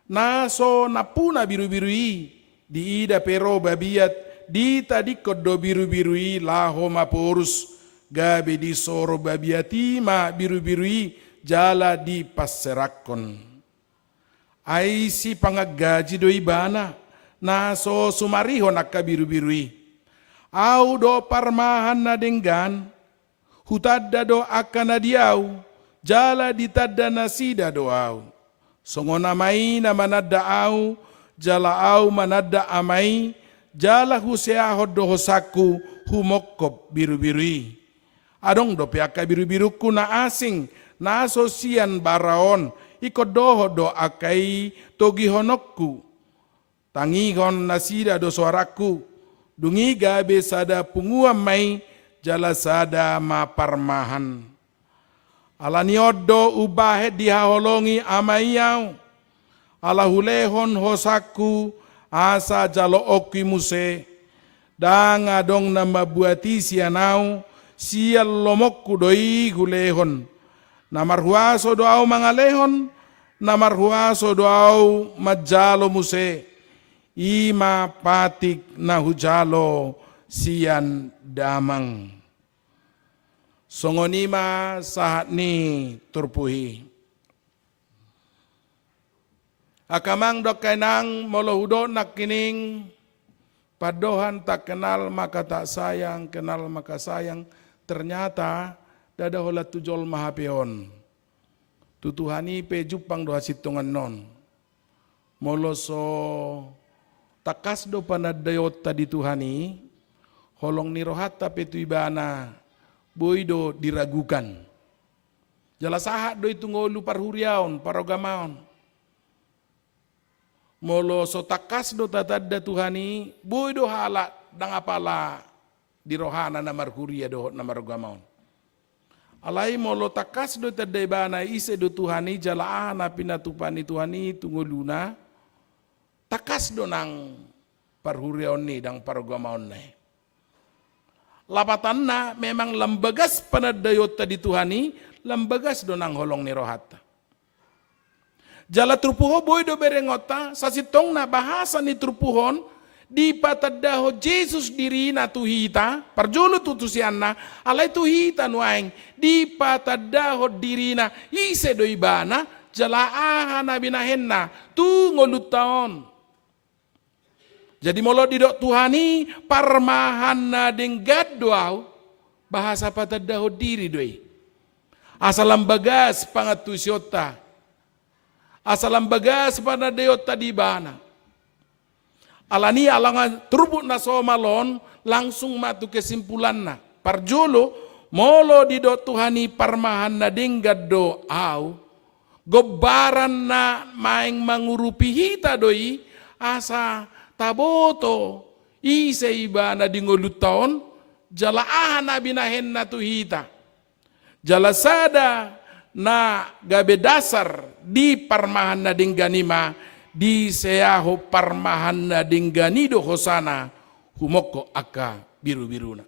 naso napuna biru-birui diida pero babiat di tadi kodo biru-birui laho maporus gabe di soro babiati ma biru-birui jala di passerakon ai si pangagaji do ibana na so sumariho nakka biru-birui au do parmahan na denggan hutadda do akana diau jala ditadda nasida do au songona mai na manadda au jala au manadda amai jala husea hoddo hosaku humokop biru-birui adong do piaka biru-biruku na asing na sosian baraon ikut doho do akai togi honokku tangihon nasida do suaraku dungi gabe sada punguam mai jala sada ma parmahan alani oddo ubahe dihaholongi amayau ala hulehon hosaku asa jalo oki muse danga dong nama buati sianau sial lomokku doi hulehon namar huaso doau mangalehon namar huaso doau majalo muse ima patik na hujalo sian damang songonima sahat ni turpuhi akamang dok kainang molohudo nak kining padohan tak kenal maka tak sayang, kenal maka sayang. Ternyata dada hola tujol mahapeon. Tutuhani pe jupang doha situngan non. Moloso takas do panadayot tadi tuhani holong nirohata pe tu ibana boido diragukan. Jala sahat do itu ngolu parhuriaon parogamaon. Molo so takas do tatadda tuhani boy do hala dang apala di rohana namar huria do namar gamaon alai molo takas do tadda bana ise do tuhani jala ana pinatupani tuhani tungoluna takas do nang parhuriaon ni dang pargamaon ne lapatanna memang lembagas panadayot tadi tuhani lembagas do nang holong ni rohata jala trupuho boy do berengota sasitong na bahasa ni trupuhon di patadaho Jesus diri na tuhita parjolo tutusian na alay tuhita nuaing di patadaho diri na ise do ibana jala aha na binahen na tu ngolutaon jadi molo didok tuhani parmahan na denggad doaw bahasa patadaho diri doi asalam bagas pangatusyota asalam bagas pada deyot tadi bana. Alani alangan turbut na somalon langsung matu kesimpulan na. Parjolo molo di do Tuhani parmahan na denggad do au gobaran na maing mangurupi hita doi asa taboto ise ibana di ngolutaon jala ahana binahen na tu hita. Jala sada na gabe dasar di parmahan na dingganima di seaho parmahan na dingganido hosana humoko aka biru-biruna.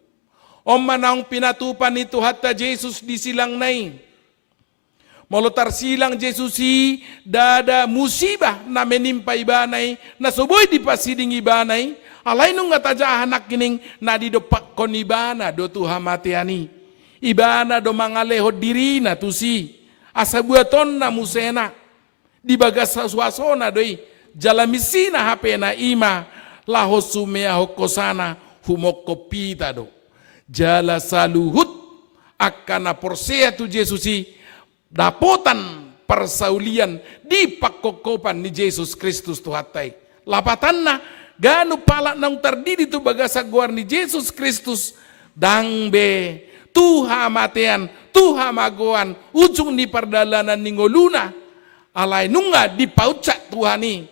Om manang pinatupan itu hatta Jesus di silang nai. Molotar silang Jesusi dada musibah na menimpa ibanay na suboy di pasiding ibanay alay nung ngataja anak kining na di dopak kon ibana do tuha matiani. Ibana do mangaleho diri na tusi. Asa buaton na musena di bagas suasona doi jalamisina hape na ima laho sumea hokosana humoko pita do jala saluhut akana porsea tu Jesusi dapotan persaulian di pakokopan ni Jesus Kristus Tuhatai. Lapatanna ganu pala nang terdiri tu bagasa guar ni Jesus Kristus dang be Tuha matean, Tuha magoan, ujung ni perdalanan ni ngoluna, alay nunga di paucak Tuhani,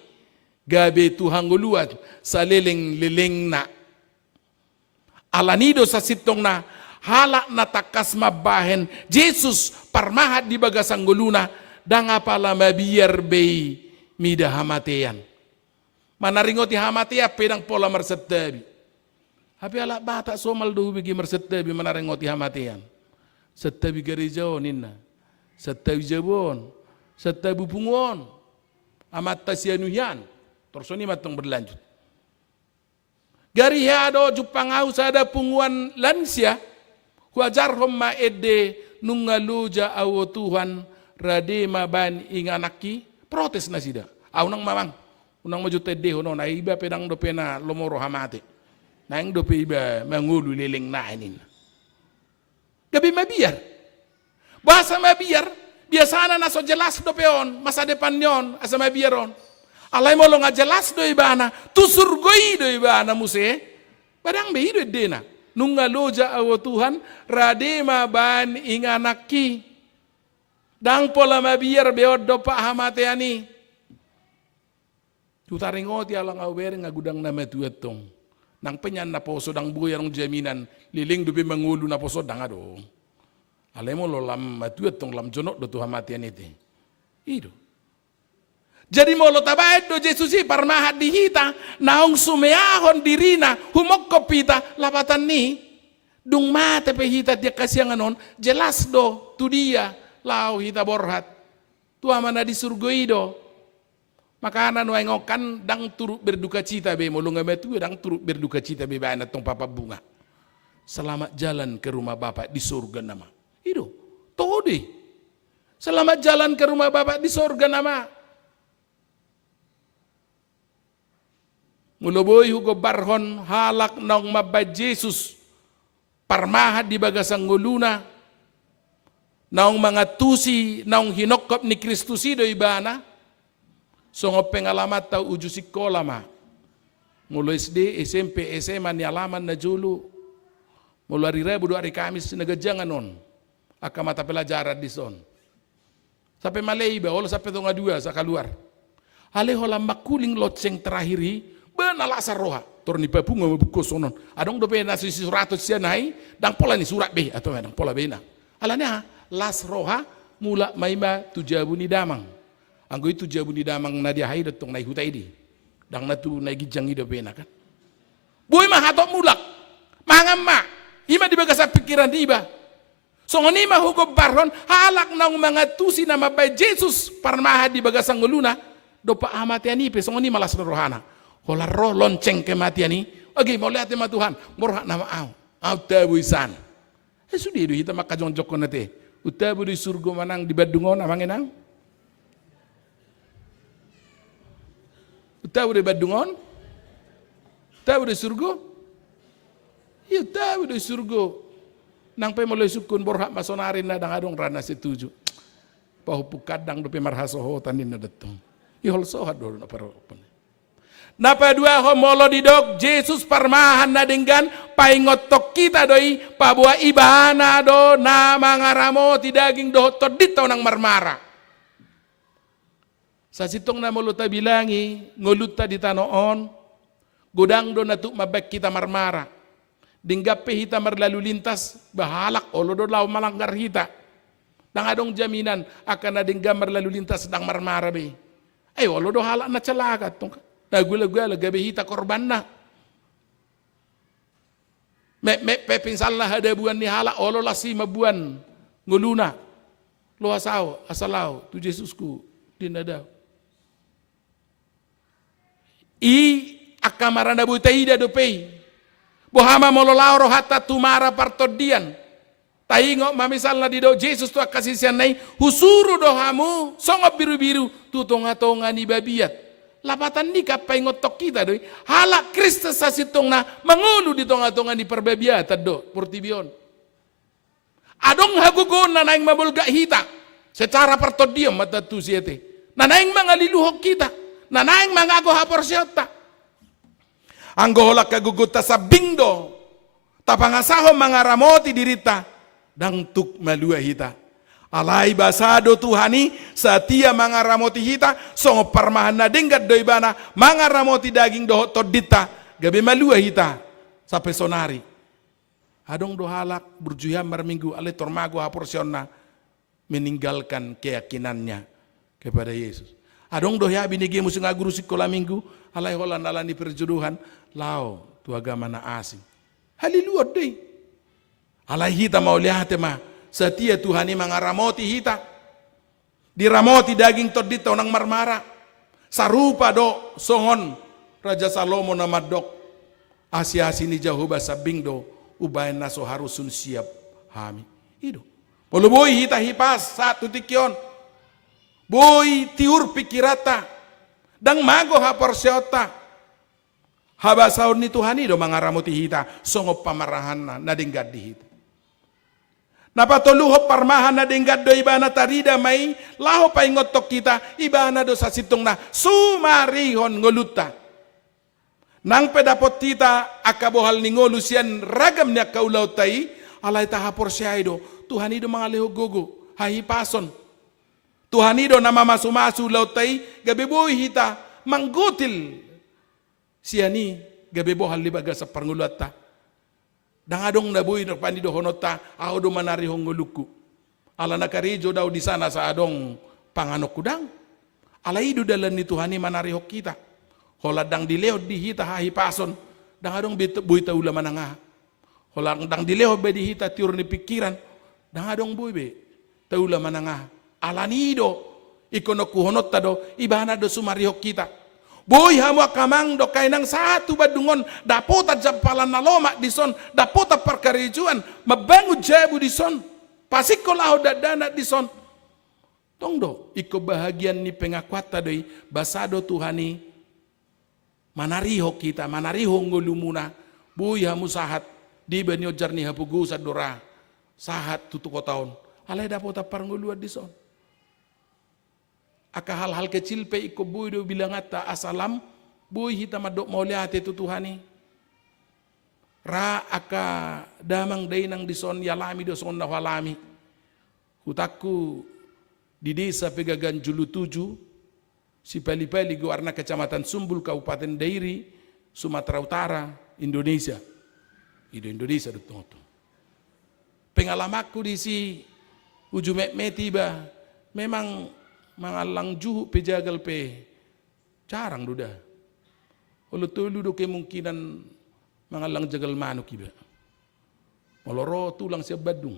gabe Tuhan ngoluat, saliling-liling na. Alanido sa sitong na, halak na takas mabahen, Jesus parmahat di bagasang ngoluna, dang apala mabiyar bay mida hamatean. Manaringot ti hamatea pedang pola marsetabi. Habi ala bata somal do bigi marsetabi manaringot ti hamatean. Setabi garejao ninna. Setabi jabon. Setabi pungon. Amat tasyanuyan. Torsoni matong berlanjut. Garihado jupangau sada punguan lansia. Huajarhom maede nungaluja awo Tuhan rade maban inganaki. Protes na sida. Aunang mamang. Unang majutede hono na iba pedang do pena lomoro hamate. Nang do iba mangulu liling nainin. Gabi mabiyar. Bahasa mabiyar, biasana na so jelas do peon, masa depan yon, asa mabiyaron. Alay mo lo nga jelas do ibana, tusurgoy do ibana muse, padang be do dena. Nung ngaloja awo Tuhan, radema ban inganaki. Dang pola mabiyar beod do pa hamateani. Tutaringoti alang awere nga gudang na matuatong. Nang penyan na poso dang buyarong jaminan, liling dubi mangulo na poso dang ado. Alay mo lo lam matuatong lam jonok do tuha matian iti. Ido. Jadi mo lo tabayad do Jesusi parmahat dihita, naong sumeahon dirina, humokopita, lapatan ni, dung mate pehita dia kasih nganon, jelas do, tu dia, lau hita borhat. Tuha mana di surga ido. Makanan way ngokan dang turut berduka cita be molong metu dang turut berduka cita be bana tong papa bunga. Selamat jalan ke rumah Bapak di surga nama. Itu todi. Selamat jalan ke rumah Bapak di surga nama. Muloboy hugo barhon halak nong mabba Jesus parmahat di bagasang nguluna. Naong mga tusi naong hinokop ni Kristusi do ibana. Songo pengalamat tau uju sekolah ma. Mulu SD, SMP, SMA ni alaman na julu. Mulu hari Rabu, hari Kamis nagajangan on. Aka mata pelajaran di son. Sampai malay ba, olo sampai tonga dua sa kaluar. Hale hola makuling loceng terakhiri, benala saroha. Torni papunga mabuko sonon. Adong dope nasi suratus siya nai, dang pola ni surat be atau dang pola be na. Alanya las roha mula maima tujabu ni damang. Anggo itu jabu di damang nadia hai datong nai hutai di. Dang natu nai gijang ida bena kan. Boy mah hatok mulak. Mangamma. Ima di bagasa pikiran iba. Songoni mah hukum baron halak nang mangatusi nama bay Jesus parmaha di bagasang nguluna. Dopa amatiani pe songoni malas rohana. Hola roh lonceng kematiani. Oke mau lihat tema Tuhan. Morha nama au. Au tabuisan. Sudi itu kita makajong jokon nate. Utabu di surga manang di badungon amangenang. Tahu di badungon? Tahu di surga? Iya tahu di surga. Nang pe mulai sukun borhak masonarin na dang adong rana setuju. Pahu pukadang dope marhasoho tanin na datong. Ihol sohat do na paro. Napa dua homolo didok Jesus parmahan na denggan paingotok kita doi pabua ibana do na mangaramo ti daging do todito nang marmara. Sa sitong na muluta bilangi, nguluta di tanoon, godang do natuk mabek kita marmara. Dinggape hita marlalu lintas, bahalak olo do lau malanggar hita. Dang adong jaminan akan na dinggam marlalu lintas dang marmara be. Ay olo do halak na calakat. Nagula-gula gabe hita korban na. Pinsal na hadabuan ni halak, olo lasi mabuan, nguluna. Lo asaw, asalaw, tu Jesusku, dinadaw. I akamarana butaida dopei bohama mololauro hatta tumara partodian taingo mamisal na dido Jesus tu akasisian nai husuru dohamu songo biru-biru tu tonga-tonga ni babiat lapatan ni kapai ngotok kita doi halak Kristus sasitong na mangulu di tonga-tonga ni perbabiat do portibion adong hagugon na naing mabulga hita Secara pertodiam mata tu siete. Nanaing mga liluhok kita. Nanaing mga ako haporsyota. Anggola kaguguta sa bingdo. Tapangasaho mga ramoti dirita. Dang tuk malua hita. Alay basado Tuhani satia mga ramoti hita. Songo parmahan na dinggat doy bana. Mga ramoti daging dohot todita. Gabi malua hita. Sa pesonari. Adong dohalak berjuyam berminggu. Ale tormago haporsyona. Meninggalkan keyakinannya kepada Yesus. Adong dohya binigi musim guru sekolah minggu, alai holan alani perjodohan, lao tu agama na asing. Haleluya deh. Alai hita mau lihat ma, setia Tuhani mangaramoti hita. Diramoti daging todita onang marmara. Sarupa do songon Raja Salomo nama dok. Asia sini jauh bahasa bingdo, ubayan naso harusun siap hami. Itu. Polo boy hita hipas satu tikyon. Boy tiur pikirata. Dang mago haporsyota. Habasaon ni Tuhani do mangaramoti hita. Songo pamarahan na dinggat di hita. Napatoluho parmahan na dinggat do ibana tarida may. Laho pa ingotok kita. Ibana do sa sitong na sumarihon ngoluta. Nang pedapot kita akabohal ni ngolusian ragam niya kaulaw tay. Alay tahaporsyay do. Tuhan itu mangaleho gogo, hahi pason. Tuhan itu nama masu-masu lautai, gabe boy hita, manggutil. Siani, gabe bohal libaga sa pangulata. Dangadong na boy na panido honota, ako do manari hongoluku. Ala nakarijo daw di sana sa adong panganok kudang. Ala ido dalan ni Tuhan ni manari hok kita. Holadang dileod di hita hahi pason. Dangadong boy taula mananga. Holadang dileod be di hita tiur ni pikiran. Dangadong boy be, taula mananga, alanido, ikono kuhonot tado, ibana do sumarihok kita. Boy hamu kamang do kainang satu badungon, dapota jampalan na loma dison, dapota perkarijuan, mabangu jabu dison, pasiko lao dadana dison. Tongdo, iko bahagian ni pengakwata doi, basado Tuhani, manarihok kita, manarihong ngulumuna, boy hamu sahat, di benyo jarni hapugu sadora. Sahat tutuko tahun, alay dapat parnguluan di son. Aka hal-hal kecil pe iko boy do bilang ata asalam, boy hita madok mau lihat itu Tuhani. Ra aka damang day nang di son yalami do son nawalami. Hutaku di desa Pegagan Julu 7, si peli-peli warna kecamatan Sumbul Kabupaten Dairi, Sumatera Utara, Indonesia. Itu Indonesia betul. Pengalamanku di si ujung tiba memang mangalang juhu pejagal pe jarang duda. Olo tulu do kemungkinan mangalang jagal manuk iba. Moloro tulang siap badung.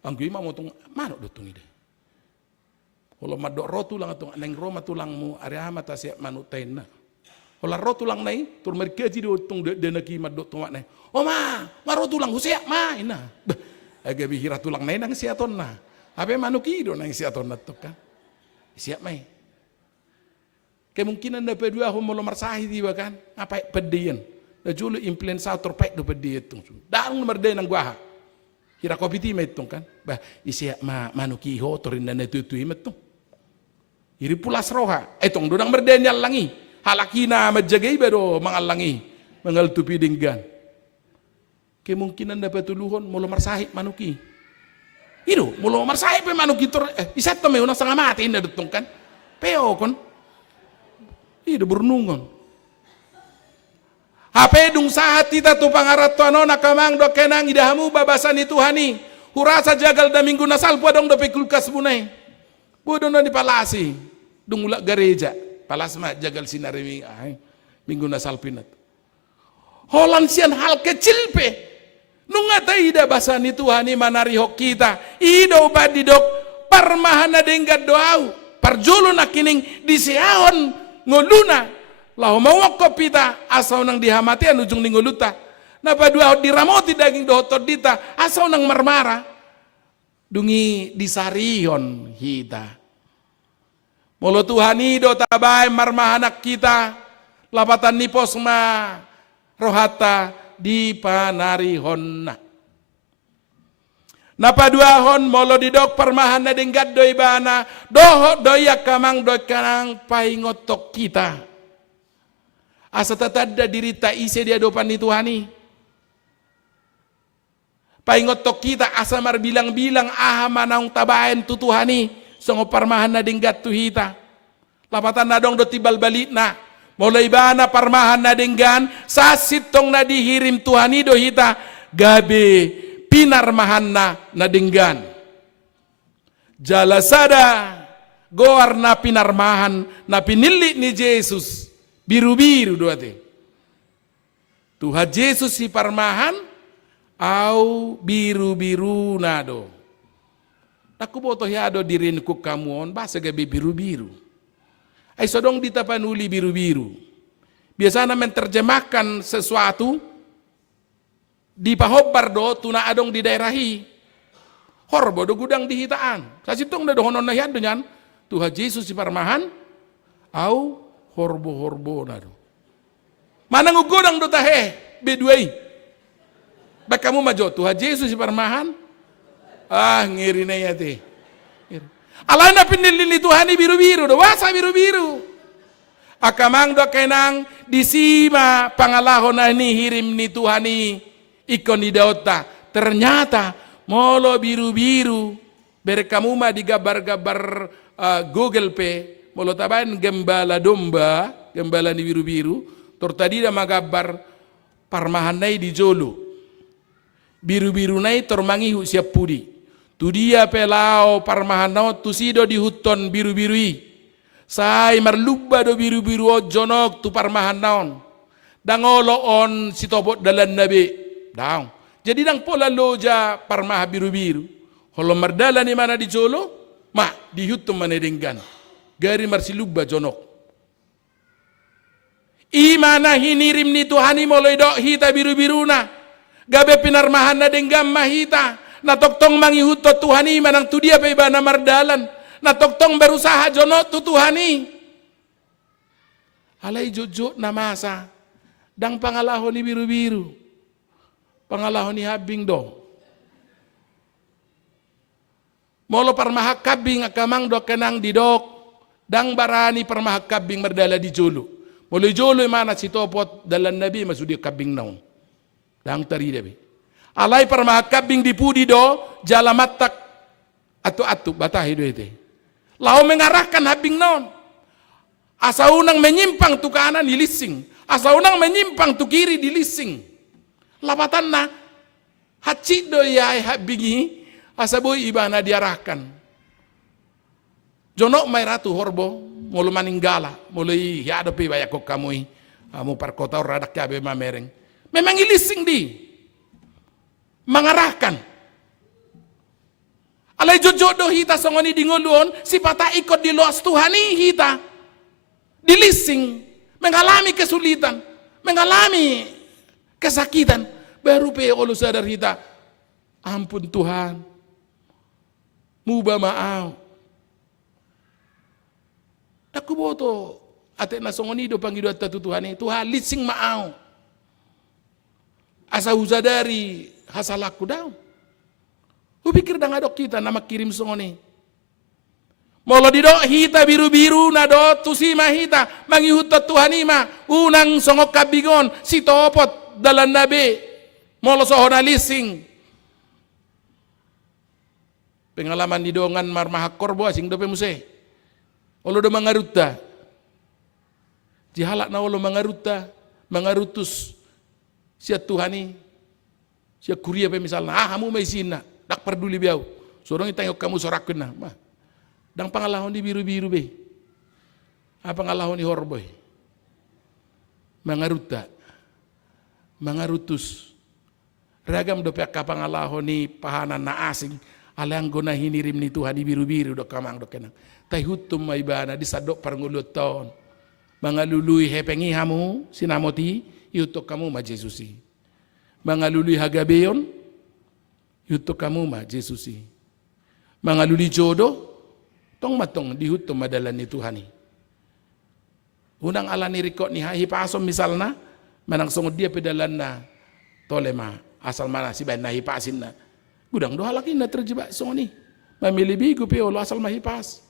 Angku ima motong manuk do tung ide. Olo madok ro tulang atong neng roma tulangmu area mata siap manuk taina. Ola ro tulang nai tur mergaji do tung denaki madok tumak nai. Oma, maro tulang husiak ma ina. Aga bihira tulang nai nang siaton na. Ape manuki do nang siaton na tok kan. Siap mai. Kemungkinan na pedua ho molo marsahi di kan. Apa pedian. Da julu implansator pek do pediet tung. Darung merde nang gua. Hira kopiti mai tung kan. Bah isiak ma manuki ho torin na tutu imet tung. Iri pulas roha. Etong do nang merde nyal langi. Halakina majagai bedo mangalangi. Mangal tupi dinggan. Kemungkinan dapat tuluhon mulu marsahi manuki. Itu mulu marsahi pe manuki tur isat to me una sanga mati inda dutung kan. Peo kon. Itu burnungon. Hape dung sahat tita tu pangarat tu anona kamang do kenang idahamu babasan itu Tuhani. Hurasa jagal da minggu nasal podong do pe kulkas bunai. Bodong do di palasi. Dung ulak gereja. Palasma jagal sinarimi minggu nasal pinat. Holan sian hal kecil pe. Nunga taida basani Tuhani manarihok kita. Ido badidok parmahana denggat doau. Parjulu nakining disiahon ngoluna. Lahu mawakop pita asau nang dihamatian ujung ning ngoluta. Napa dua diramoti daging dohotot dita asau nang marmara. Dungi disarihon hita. Molo Tuhani do tabay marmahanak kita. Lapatan nipos ma rohata di panarihonna. Napaduahon molo didok parmahan na dinggat doy bana doho doya kamang doy kanang paingotok kita. Asa tatadda dirita ise dia dopan ni Tuhani. Paingotok kita asa marbilang-bilang aha manang tabaen tu Tuhani. Songo parmahan na dinggat tu hita. Lapatan na dong do tibal balit na. Mulai bana parmahan na dinggan sasitong na dihirim Tuhani do hita. Gabe pinarmahan na dinggan. Jalasada goar na pinarmahan na pinili ni Jesus. Biru-biru doate. Tuhan Yesus si parmahan au biru-biru nado. Naku boto hiado dirin ku kamuon basa gabi biru-biru. Ay sodong ditapanuli biru-biru. Biasanya menerjemahkan sesuatu di pahobar do tuna adong di daerahi. Horbo do gudang di hitaan. Sasitong na do honon na hiyan do nyan. Tuhan Yesus si parmahan au horbo-horbo na do. Manang ugudang do tahe bedway. Baka mo majo Tuhan Yesus si parmahan. Ngiri na yate. Ala na pinili Tuhan ni biru-biru do. Wasa biru-biru. Akamang do kenang disima pangalahon na ni hirim ni Tuhan ni ikon ni Dauta. Ternyata molo biru-biru. Berkamuma di gabar-gabar Google Pay. Molo tabayan gembala domba. Gembala ni biru-biru. Tortadi na magabar parmahan na di jolo. Biru-biru na tormangihu siap pudi. Tu dia pelao parmahanao tu sido di huton biru-birui. Sai marluba do biru-biru o jonok tu parmahanaon. Dangolo on si tobot dalan nabi. Daong. Jadi dang pola loja parmah biru-biru. Holo mardala ni mana di jolo, ma di huton manedenggan. Gari marsiluba jonok. Imana hinirim ni Tuhani moloi do hita biru-biru na. Gabe pinarmahan na denggam mahita. Natoktong mangihuto Tuhani manang tu dia pa iba na mardalan. Natoktong berusaha jono tu Tuhani. Alay jojo na masa. Dang pangalahon ni biru-biru. Pangalahon ni habing do. Molo parmahakabing akamang do kenang didok. Dang barani parmahakabing mardala di jolo. Molo jolo mana si topot dalan nabi masudi kabing naon. Dang tari dabi. Alay parmahakabing dipudi do jalamatak atu-atu batahi do ite. Lau mengarahkan habing naon. Asa unang menyimpang tu kanan dilising. Asa unang menyimpang tu kiri dilising. Lapatan na hacid do yai habingi asa boy ibana diarahkan. Jonok may ratu horbo mulu maninggala mulai hiado pi bayakok kamui amu parkota radak kabe mamereng. Memang ilising di mengarahkan. Alay jojodo hita songoni dingoluon si pata ikut di luas Tuhani hita dilising mengalami kesulitan mengalami kesakitan baru pe olu sadar hita ampun Tuhan muba maaf taku boto ate na songoni do pangido tatu Tuhani Tuhan lising maaf asa uzadari hasalaku daw. Upikir dah ngadok kita nama kirim songoni. Molo didok hita biru-biru na do tusima hita mangihutot Tuhanima unang songok kabingon si topot dalan nabi molo sohona lising. Pengalaman didongan marmahak korbo asing dope muse. Olo do mangaruta. Jihalak na olo mangaruta mangarutus sia Tuhani. Sia kuria pe misalna kamu may sina dak perduli biau sorong itangok kamu sorakun na mah dang pangalahon di biru-biru be apa pangalahon di horboy mangaruta mangarutus ragam do pek pangalahon ni pahanan na asing alang gona hinirim ni Tuhan di biru-biru do kamang do kenang tay hutum may bana di sadok parngulot taon mangalului hepengi hamu sinamoti iutok kamu ma Jesusi mangalului hagabeyon yuto kamu ma Jesusi. Mangaluli jodoh tong matong dihutom madalan ni Tuhani. Unang ala ni rikot ni hipasom misalna manang songod dia pedalan na tolema asal mana si bayan na hipasin na. Udang doha laki na terjebak soni. Mamili bigu piolo asal mahipas.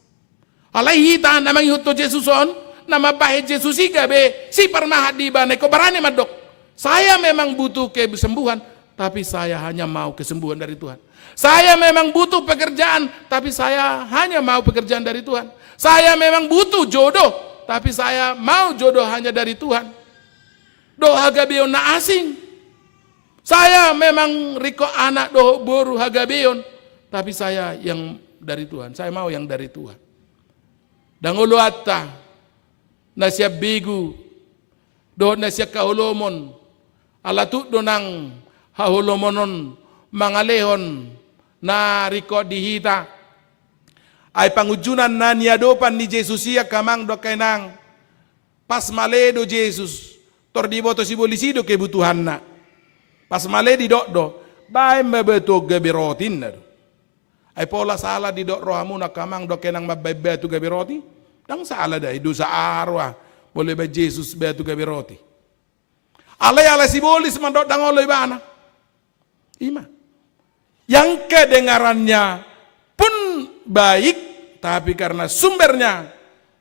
Alai hita namang yuto Jesuson, nama bahe Jesus gabe si parmahat di bane ko barane madok. Saya memang butuh kesembuhan, tapi saya hanya mau kesembuhan dari Tuhan. Saya memang butuh pekerjaan, tapi saya hanya mau pekerjaan dari Tuhan. Saya memang butuh jodoh, tapi saya mau jodoh hanya dari Tuhan. Doa gabeon na asing. Saya memang riko anak doh boru hagabeon, tapi saya yang dari Tuhan. Saya mau yang dari Tuhan. Dangolo atta nasya bigu do nasya kahulomon alatu donang hahulomonon mangalehon na riko dihita ay pangujunan na niadopan ni Jesus siya kamang do kainang pas male do Jesus tordiboto si bolisido kebutuhan na pas male di do bay mabeto gabirotin na ay pola sala di do rohamu na kamang do kainang mabebeto gabiroti dang sala da idu sa arwa boleh ba Jesus beto gabiroti alay si bolis man do dangolo ibana ima yang kedengarannya pun baik, tapi karena sumbernya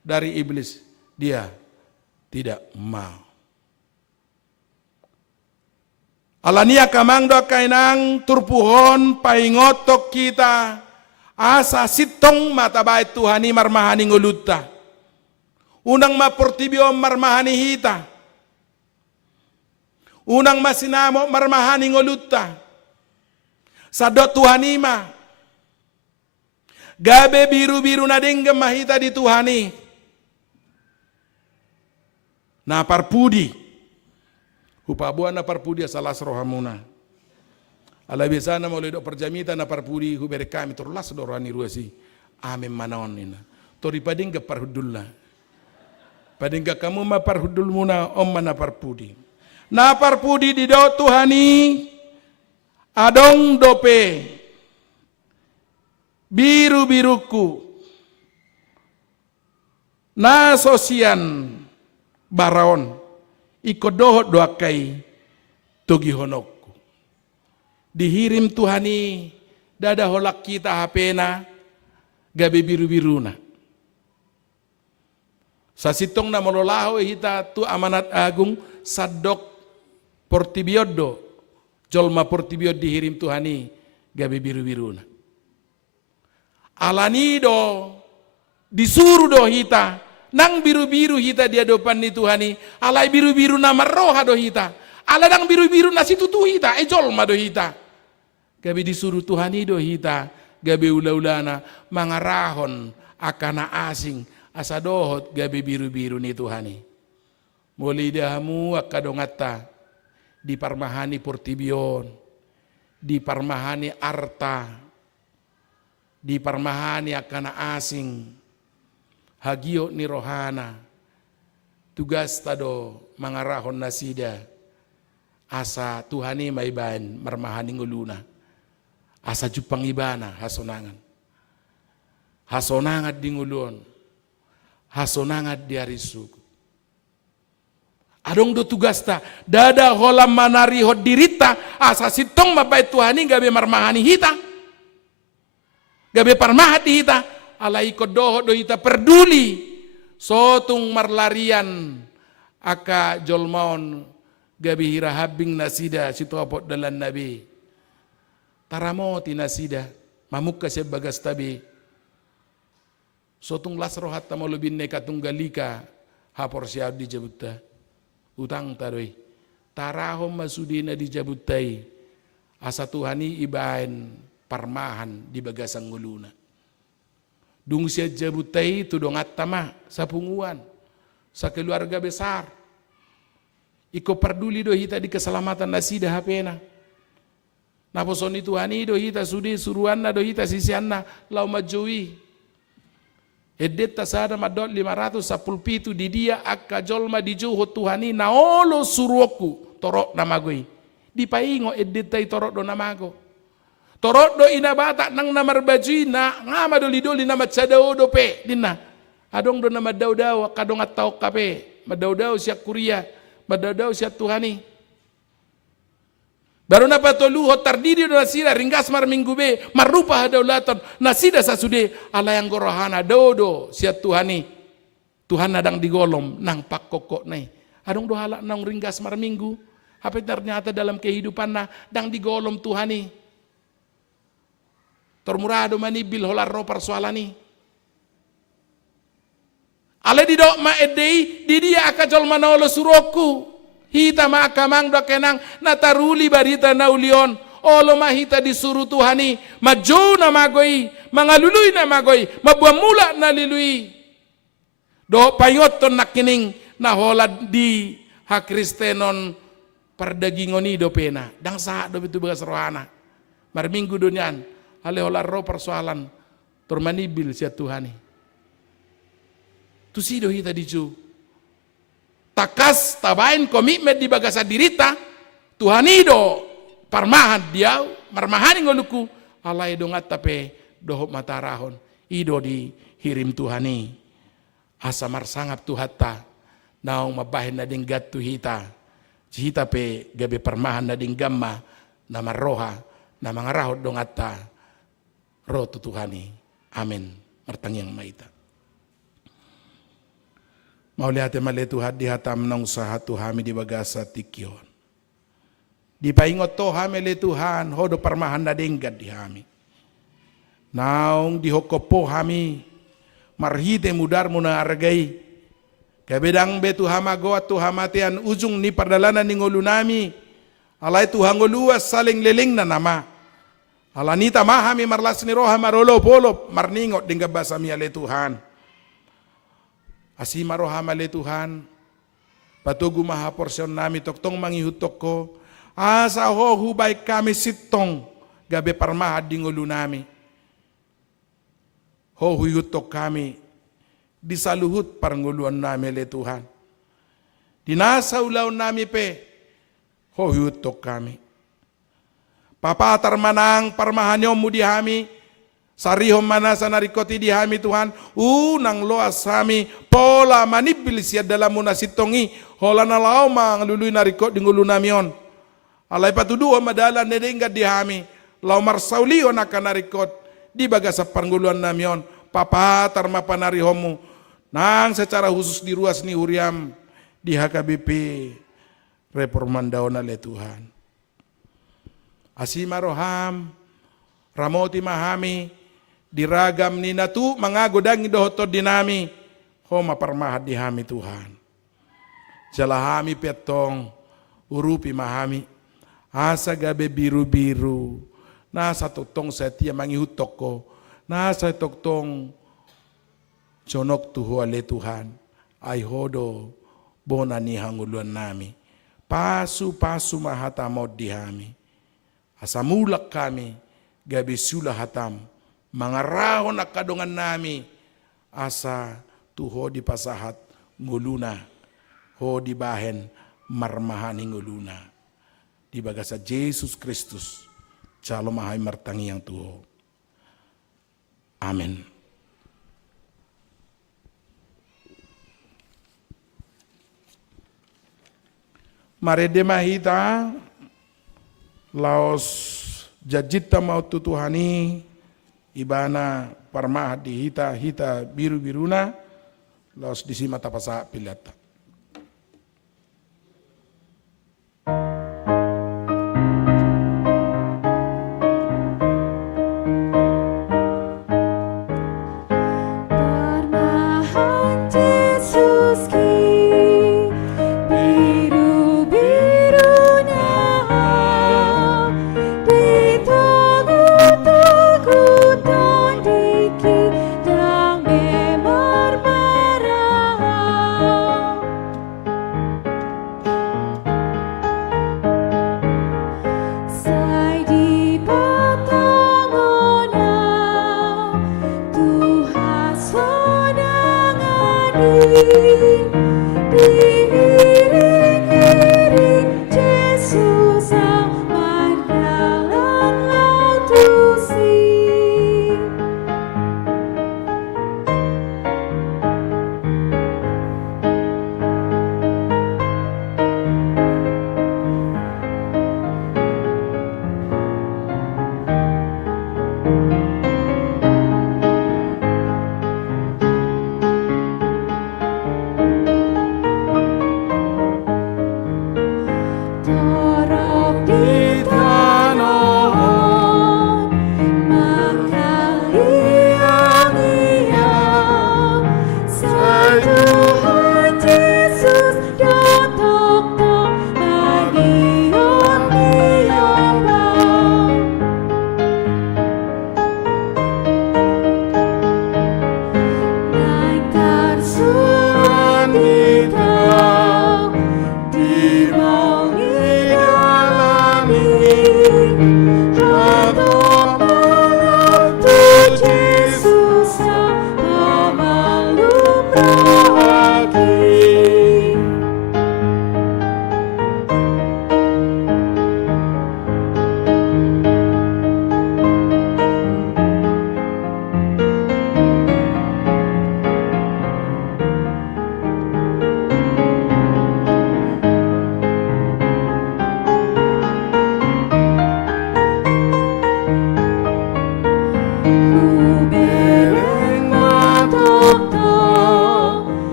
dari iblis, dia tidak mau. Alania kamang do kainang turpuhon paingotok kita asa sitong mata baik Tuhani marmahani nguluta. Unang maportibio marmahani hita. Unang masinamo marmahani nguluta. Sadot Tuhanima gabe biru-biru na denggem mahita di Tuhani na parpudi hupabuan na parpudi asalas rohamuna ala biasana mulai do perjamita na parpudi hubere kami turlas dorani ruasi amin manaon ina tori padingga parhudulla padingga kamu ma parhudul muna omma na parpudi di do Tuhani adong dope biru-biruku na sosian baraon ikodohot doakai togihonokku dihirim Tuhani dada holak kita hapena gabe biru-biruna sasitong na mololaho hita tu amanat agung sadok portibiodo jolma portibio dihirim Tuhani gabe biru-biruna. Alanido disuruh do hita nang biru-biru hita dia depan ni Tuhani alai biru-biru nama roha do hita ala nang biru-biru nasi tutu hita jolma do hita gabe disuruh Tuhani do hita gabe ula-ulana mangarahon akana asing asa dohot gabe biru-biru ni Tuhani molidahamu akadongata di parmahani portibion, di parmahani arta, di parmahani akana asing, hagio ni rohana, tugas tado mangarahon nasida, asa Tuhani maiban marmahani nguluna, asa jupang ibana hasonangat di ngulun, hasonangat di arisuku. Adong do tugas ta dada holam manari hot dirita asa sitong mabait Tuhani gabe marmahani hita gabe parmahat hita alai kodoho do hita peduli sotung marlarian aka jolmaon gabe hirahabing nasida situ apot dalan nabi taramoti nasida mamukka sebagas tabi sotung lasrohat tamolubin nekatunggalika hapor siab di jabutta utang taroi tarahom masudina dijabutai asa Tuhani ibain parmahan di bagasang nguluna dung siya jabutai tu dong atama sa punguan sa keluarga besar iko perduli do hita di keselamatan nasida hapena naposon Tuhani do hita sudi suruanna do hita sisianna lau majui Edet tasada madot 517 di dia akka jolma di juho Tuhani naolo suruoku torok namagoi di paingo edet tai torok do namago torok do inabata nang namar bajui na ngama do lidoli nama cadao do pe dinna adong do nama daudau kadong atau kape madau-dau siak kuria madau-dau siak Tuhani Baru napa tolu tardiri do nasida ringgas mar minggu be marupa hadaulaton nasida sasude ala yang gorohana dodo siat Tuhani. Tuhan nadang digolom nang pakokok nai. Adong dohala nang ringgas mar minggu. Apa ternyata dalam kehidupan na dang digolom Tuhani. Tormurado manibil holar ro persoalani. Ale di dok ma edei di dia akajol manolo suroku. Hita makamang do kenang nataruli barita na ulion. Olo mahita disuruh Tuhani. Majo na magoi. Mangalului na magoi. Mabuamula na lilui. Do payoton nakining na holad di hakristenon pardagingoni do pena. Dang saat do itu bagas rohana. Marminggu dunian. Ale holar ro persoalan. Tormanibil siya Tuhani. Tusido hita dicu. Takas tabain komitmen di bagasa dirita Tuhan ido parmahan dia marmahani ngoluku alai dongat tape dohop matarahon ido di hirim Tuhani asamar sangap tuhata naong mabahin na ding gatu hita hita pe gabe parmahan na ding gamma na maroha na mangarahot dongata roto Tuhani amin martangyang maita. Mauliate maletuhat di hatam nang usaha Tuhami di bagasa tikyon. Di paingot to hami le Tuhan hodo parmahan na denggad di hami. Naong di hokopo hami marhite mudar mo na argay. Kabedang be Tuhama goat Tuhamatian ujung ni pardalanan ni ngolunami. Alay Tuhan ngoluas saling leling na nama. Alanita mahami marlas ni roha marolo polop marningot dingga basa mi ale Tuhan. Asima roha male Tuhan, patugu maha porsyon nami toktong mangihutok ko, asa ho hubay kami sitong gabe parmahad di ngulu nami. Ho huyutok kami, disaluhut parnguluan nami le Tuhan. Dinasa ulaw nami pe, ho huyutok kami. Papatar manang parmahanyo mo di hami, sarihom mana sanarikoti di hami Tuhan, unang loas hami, pola manibil siya dalam munasitongi, hola na lao mang luluy narikot di ngulu namion. Alay patuduho madala nedenggat di hami, lao marsaulio na kanarikot, di baga sa pangguluan namion, papatar mapanarihomu, nang secara khusus di ruas ni Uriam, di HKBP, reforman daon na le Tuhan. Asima roham, ramoti mahami, diragam ni natu mangagodang dohoto dinami ho maparmahat di hami Tuhan jalahami petong urupi mahami asa gabe biru-biru nasa totong setia mangihutok ko nasa totong jonok tuho ale Tuhan ay hodo bona ni hanguluan nami pasu-pasu mahatamod di hami asamulak kami gabi sula hatam mangarahon akadongan nami asa tuho di pasahat nguluna ho di bahen marmahani nguluna di bagasa Yesus Kristus calo mahay martangi yang tuho amin. Marede mahita laos jajita mau tutuhani ibana parmah di hita biru-biruna laos di sima tapasa pilata. Parmahan Yesus ki biru-birunya di tugu-tugu tandiki dan memarmarah sai di patangona Tuhan diiring-iring Yesus aman dalam lautusi.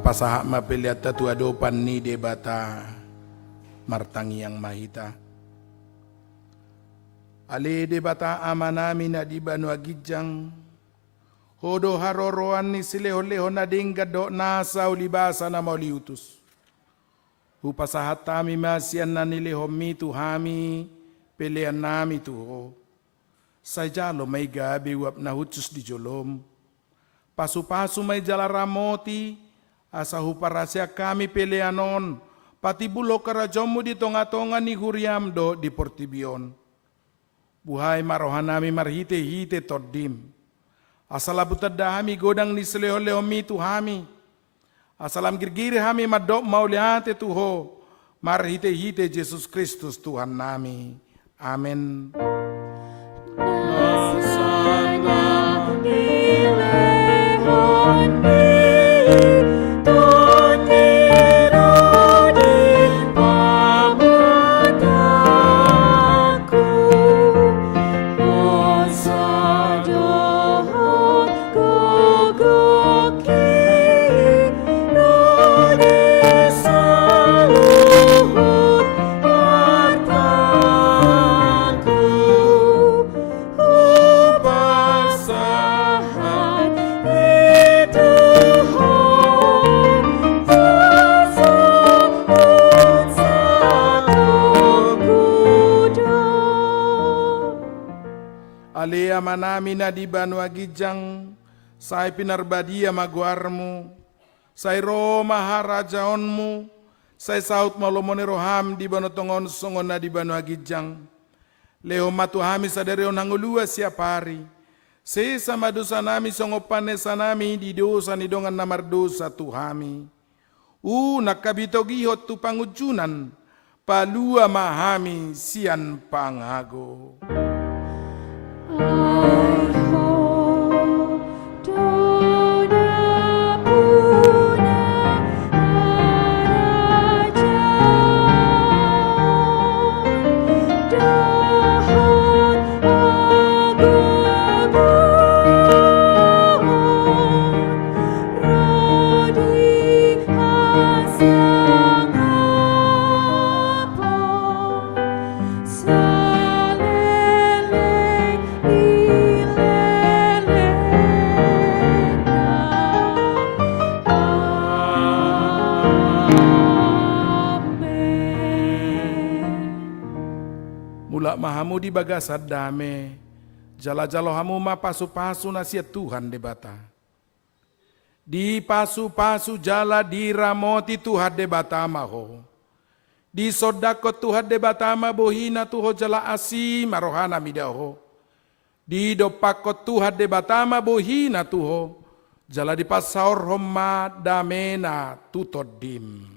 apa sahak mapeliata tu adopan ni debata martangi yang mahita. Ale debata amanami na di banu agijang. Hodo haroroan ni sileho-leho na dingga do nasa ulibasa na mauliutus. Upasahat tami masian na nileho mitu hami pelean nami tuho. Sajalo may gabi wap na hutus di jolom. Pasu-pasu may jalaramoti asa huparasya kami peleanon. Pati bulok karajomu di tonga-tonga ni huriam do di portibion. Buhay marohan nami marhite-hite toddim. Asalabutad hami godang ni seleho-leho mitu hami. Asalam girgiri hami madok mauliate tuho. Marhite-hite Jesus Kristus Tuhan nami. Amin. Alea manami na di banu agijang, say pinarbadia maguarmu, say Roma harajaonmu, say saut malomone roham di banu tongon songon na di banu agijang. Leo matu hami sadarion hangulua siapari, sesa madusa nami songopane sanami di dosa ni dongan namardosa tuhami. Nakabito gihot tu pangujunan, palua mahami sian pangago. Mula mahamu di bagasad dame, jala-jalo hamu ma pasu-pasu nasia Tuhan debata. Di pasu-pasu jala diramoti Tuhan debata maho. Di sodako Tuhan debata ma bohina tuho jala asi marohana midaho. Di dopako Tuhan debata ma bohina tuho, jala di pasaur homa damena tutodim.